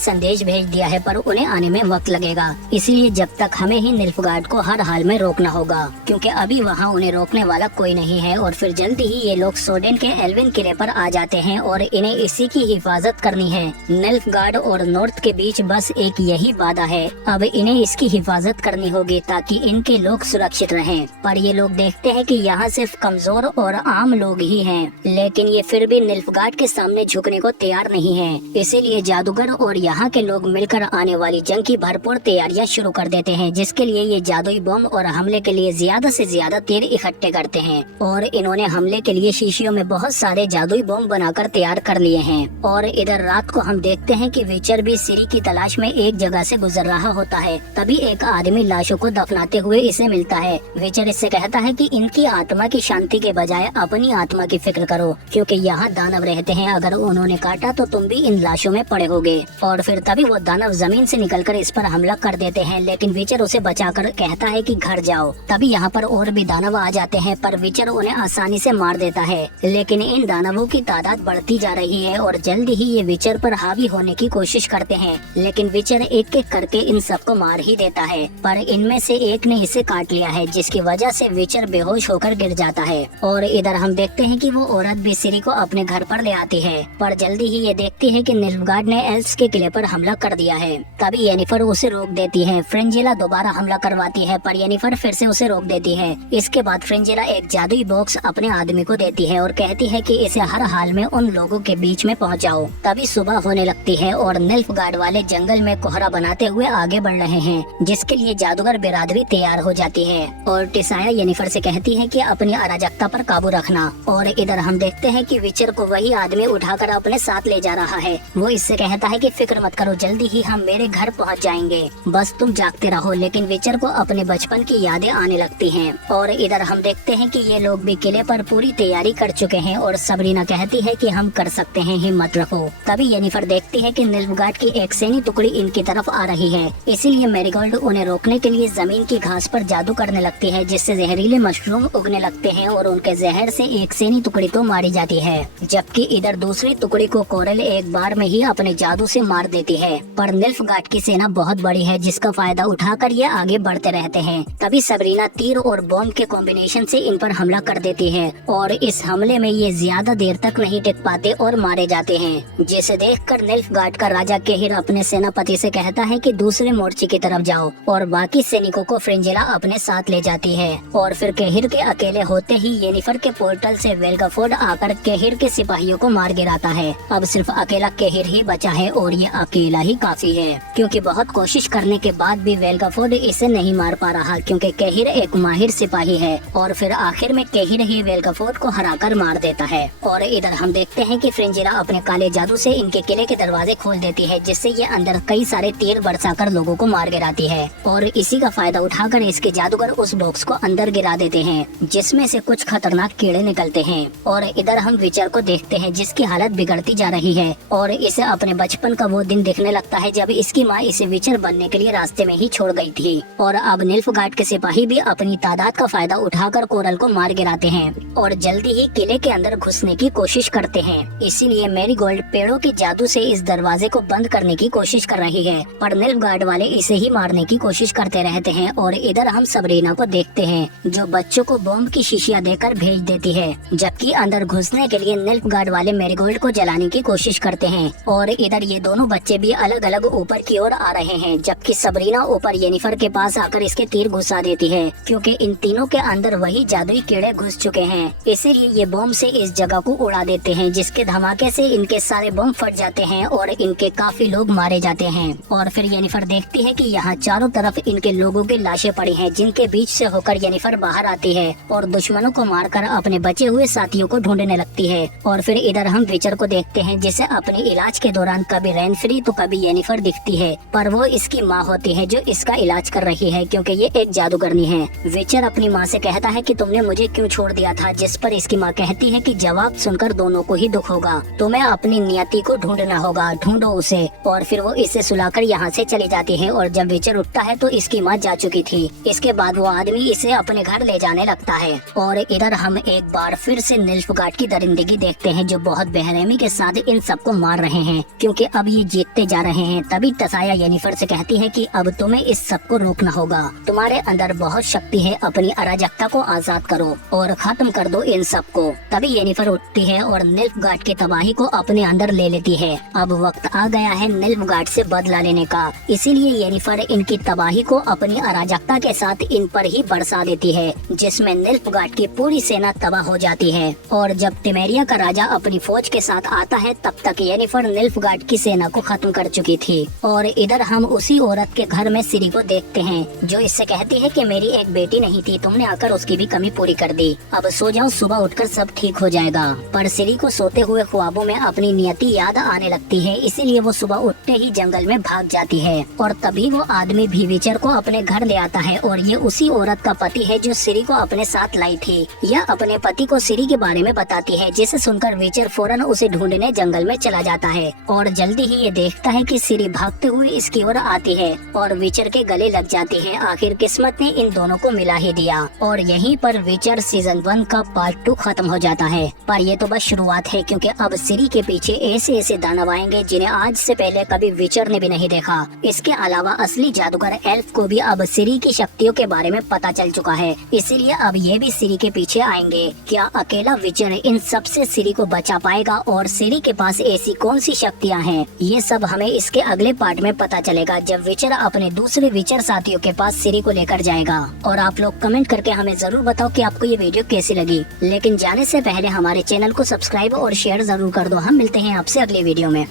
संदेश भेज दिया है, पर उन्हें आने में वक्त लगेगा। इसीलिए जब तक हमें ही निल्फगार्ड को हर हाल में रोकना होगा, क्योंकि अभी वहाँ उन्हें रोकने वाला कोई नहीं है। और फिर जल्दी ही ये लोग सोडेन के एल्विन किले पर आ जाते हैं और इन्हें इसी की हिफाजत करनी है। निल्फगार्ड और नॉर्थ के बीच बस एक यही वादा है, अब इन्हें इसकी हिफाजत करनी होगी ताकि इनके लोग सुरक्षित रहें। पर ये लोग देखते हैं कि यहाँ सिर्फ कमजोर और आम लोग ही हैं, लेकिन ये फिर भी निल्फगार्ड के सामने झुकने को तैयार नहीं है। इसीलिए जादूगर और यहाँ के लोग मिलकर आने वाली जंग की भरपूर तैयारियां शुरू कर देते हैं, जिसके लिए ये जादुई बम और हमले के लिए ज्यादा से ज्यादा तीर इकट्ठे करते हैं। और इन्होंने हमले के लिए शीशियों में बहुत सारे जादुई बम बनाकर तैयार कर लिए हैं। और इधर रात को हम देखते हैं कि विचर भी सिरी की तलाश में एक जगह से गुजर रहा होता है। तभी एक आदमी लाशों को दफनाते हुए इसे मिलता है। विचर इससे कहता है कि इनकी आत्मा की शांति के बजाय अपनी आत्मा की फिक्र करो, क्योंकि यहाँ दानव रहते हैं, अगर उन्होंने काटा तो तुम भी इन लाशों में पड़े होगे। और फिर तभी वो दानव जमीन से निकलकर इस पर हमला कर देते हैं, लेकिन विचर उसे बचाकर कहता है कि घर जाओ। तभी यहाँ पर और भी दानव आ जाते हैं, पर विचर उन्हें आसानी से मार देता है। लेकिन इन दानवों की तादाद बढ़ती जा रही है और जल्दी ही ये विचर पर हावी होने की कोशिश करते हैं, लेकिन विचर एक एक करके इन सबको मार ही देता है। पर इनमें से एक ने इसे काट लिया है, जिसकी वजह से विचर बेहोश होकर गिर जाता है। और इधर हम देखते हैं कि वो औरत भी सिरी को अपने अपने घर पर ले आती है, पर जल्दी ही ये देखती है कि निल्फगार्ड ने एल्फ्स के किले पर हमला कर दिया है। तभी येनिफर उसे रोक देती है। फ्रिंजेला दोबारा हमला करवाती है, पर येनिफर फिर से उसे रोक देती है। इसके बाद फ्रिंजेला एक जादुई बॉक्स अपने आदमी को देती है और कहती है कि इसे हर हाल में उन लोगों के बीच में पहुंचाओ। तभी सुबह होने लगती है और निल्फगार्ड वाले जंगल में कोहरा बनाते हुए आगे बढ़ रहे हैं, जिसके लिए जादूगर बिरादरी तैयार हो जाती है। और टिसाया येनिफर से कहती है कि अपनी अराजकता पर काबू रखना। और इधर हम देखते हैं कि विचर को वही आदमी उठाकर अपने साथ ले जा रहा है। वो इससे कहता है कि फिक्र मत करो, जल्दी ही हम मेरे घर पहुंच जाएंगे, बस तुम जागते रहो। लेकिन विचर को अपने बचपन की यादें आने लगती हैं। और इधर हम देखते हैं कि ये लोग भी किले पर पूरी तैयारी कर चुके हैं और सबरीना कहती है कि हम कर सकते हैं, हिम्मत रखो। तभी येनिफर देखती है कि निल्फगार्ड की एक सैनी टुकड़ी इनकी तरफ आ रही है, इसीलिए मैरीगोल्ड उन्हें रोकने के लिए जमीन की घास पर जादू करने लगती है, जिससे जहरीले मशरूम उगने लगते हैं और उनके जहर से एक सैनी टुकड़ी तो मारी जाती है। जबकि इधर दूसरी टुकड़ी को कोरल एक बार में ही अपने जादू से मार देती है। पर निल्फगार्ड की सेना बहुत बड़ी है, जिसका फायदा उठाकर ये आगे बढ़ते रहते हैं। तभी सबरीना तीर और बॉम्ब के कॉम्बिनेशन से इन पर हमला कर देती है और इस हमले में ये ज्यादा देर तक नहीं टिक पाते और मारे जाते हैं। जिसे देखकर निल्फगार्ड का राजा केहिर अपने सेनापति से कहता है कि दूसरे मोर्चे की तरफ जाओ और बाकी सैनिकों को फ्रिंजेला अपने साथ ले जाती है। और फिर केहिर के अकेले होते ही येनिफर के पोर्टल से वेल्गाफोर्ड आकर केहिर के सिपाहियों को मार गिराता है। अब सिर्फ अकेला केहिर ही बचा है और ये अकेला ही काफी है, क्योंकि बहुत कोशिश करने के बाद भी वेल्गाफोर्ड इसे नहीं मार पा रहा, क्योंकि केहिर एक माहिर सिपाही है। और फिर आखिर में केहिर ही वेल्गाफोर्ड को हराकर मार देता है। और इधर हम देखते हैं कि फ्रिंजेला अपने काले जादू से इनके किले के दरवाजे खोल देती है, जिससे ये अंदर कई सारे तीर बरसाकर लोगों को मार गिराती है। और इसी का फायदा उठाकर इसके जादूगर उस बॉक्स को अंदर गिरा देते हैं, जिसमें से कुछ खतरनाक कीड़े निकलते हैं। और इधर हम विचर को देखते हैं, जिसकी हालत बिगड़ती जा रही है और इसे अपने बचपन का वो दिन दिखने लगता है जब इसकी माँ इसे विचर बनने के लिए रास्ते में ही छोड़ गई थी। और अब निल्फगार्ड के सिपाही भी अपनी तादाद का फायदा उठाकर कोरल को मार गिराते हैं और जल्दी ही किले के अंदर घुसने की कोशिश करते हैं। इसीलिए मैरीगोल्ड पेड़ों के जादू से इस दरवाजे को बंद करने की कोशिश कर रही है, पर निल्फगार्ड वाले इसे ही मारने की कोशिश करते रहते हैं। और इधर हम सबरीना को देखते हैं, जो बच्चों को बॉम्ब की शीशियां देकर भेज देती है, जबकि अंदर घुसने के लिए निल्फगार्ड वाले मैरीगोल्ड को जलाने की कोशिश करते हैं। और इधर ये दोनों बच्चे भी अलग अलग ऊपर की ओर आ रहे हैं, जबकि सबरीना ऊपर येनिफर के पास आकर इसके तीर घुसा देती है, क्योंकि इन तीनों के अंदर वही जादुई कीड़े घुस चुके हैं। इसीलिए ये बॉम्ब से इस जगह को उड़ा देते हैं, जिसके धमाके से इनके सारे बॉम्ब फट जाते हैं और इनके काफी लोग मारे जाते हैं। और फिर येनिफर देखती है कि यहाँ चारों तरफ इनके लोगों की लाशें पड़ी हैं, जिनके बीच से होकर येनिफर बाहर आती है और दुश्मनों को मारकर अपने बचे हुए साथियों को ढूंढने लगती है। और फिर इधर हम विचर को देखते हैं, जिसे अपने इलाज के दौरान कभी रेनफ्री तो कभी येनिफर दिखती है, पर वो इसकी माँ होती है जो इसका इलाज कर रही है, क्योंकि ये एक जादूगरनी है। विचर अपनी माँ से कहता है कि तुमने मुझे क्यों छोड़ दिया था, जिस पर इसकी माँ कहती है कि जवाब सुनकर दोनों को ही दुख होगा, तुम्हें अपनी नियति को ढूंढना होगा, ढूंढो उसे। और फिर वो इसे सुलाकर यहाँ से चली जाती है और जब विचर उठता है तो इसकी माँ जा चुकी थी। इसके बाद वो आदमी इसे अपने घर ले जाने लगता है। और इधर हम एक बार फिर से निल्फगार्ड की दरिंदगी देखते हैं, जो बहुत बेरहमी के साथ इन सबको मार रहे हैं, क्योंकि अब ये जीतते जा रहे हैं। तभी तसाया येनिफर से कहती है कि अब तुम्हें इस सब को रोकना होगा, तुम्हारे अंदर बहुत शक्ति है, अपनी अराजकता को आजाद करो और खत्म कर दो इन सब को। तभी येनिफर उठती है और निल्फगार्ड की तबाही को अपने अंदर ले लेती है। अब वक्त आ गया है निल्फगार्ड से बदला लेने का, इसीलिए येनिफर इनकी तबाही को अपनी अराजकता के साथ इन पर ही बरसा देती है, जिसमें निल्फगार्ड की पूरी सेना तबाह हो जाती है। और जब टिमेरिया का राजा अपनी फौज के साथ आता है, तब तक येनिफर निल्फगार्ड की सेना को खत्म कर चुकी थी। और इधर हम उसी औरत के घर में सिरी को देखते हैं, जो इससे कहती है कि मेरी एक बेटी नहीं थी, तुमने आकर उसकी भी कमी पूरी कर दी, अब सो जाओ, सुबह उठकर सब ठीक हो जाएगा। पर सिरी को सोते हुए ख्वाबों में अपनी नियति याद आने लगती है, इसीलिए वो सुबह उठते ही जंगल में भाग जाती है। और तभी वो आदमी भी विचर को अपने घर ले आता है और ये उसी औरत का पति है जो सिरी को अपने साथ लाई थी। यह अपने पति को सिरी के बारे में बताती है, जिसे सुनकर विचर फौरन उसे ढूंढने जंगल में चला जाता है और जल्दी ही ये देखता है कि सिरी भागते हुए इसकी ओर आती है और विचर के गले लग जाती है। आखिर किस्मत ने इन दोनों को मिला ही दिया। और यहीं पर विचर सीजन 1 का पार्ट 2 खत्म हो जाता है। पर ये तो बस शुरुआत है, क्योंकि अब सिरी के पीछे ऐसे ऐसे दानव आएंगे जिन्हें आज से पहले कभी विचर ने भी नहीं देखा। इसके अलावा असली जादूगर एल्फ को भी अब सिरी की शक्तियों के बारे में पता चल चुका है, इसीलिए अब ये भी सिरी के पीछे आएंगे। क्या अकेला विचर इन सबसे सिरी को बचा पाएगा और सिरी के पास ऐसी कौन सी शक्तियाँ हैं, ये सब हमें इसके अगले पार्ट में पता चलेगा जब विचर अपने दूसरे विचर साथियों के पास सिरी को लेकर जाएगा। और आप लोग कमेंट करके हमें जरूर बताओ कि आपको ये वीडियो कैसी लगी। लेकिन जाने से पहले हमारे चैनल को सब्सक्राइब और शेयर जरूर कर दो। हम मिलते हैं आपसे अगले वीडियो में।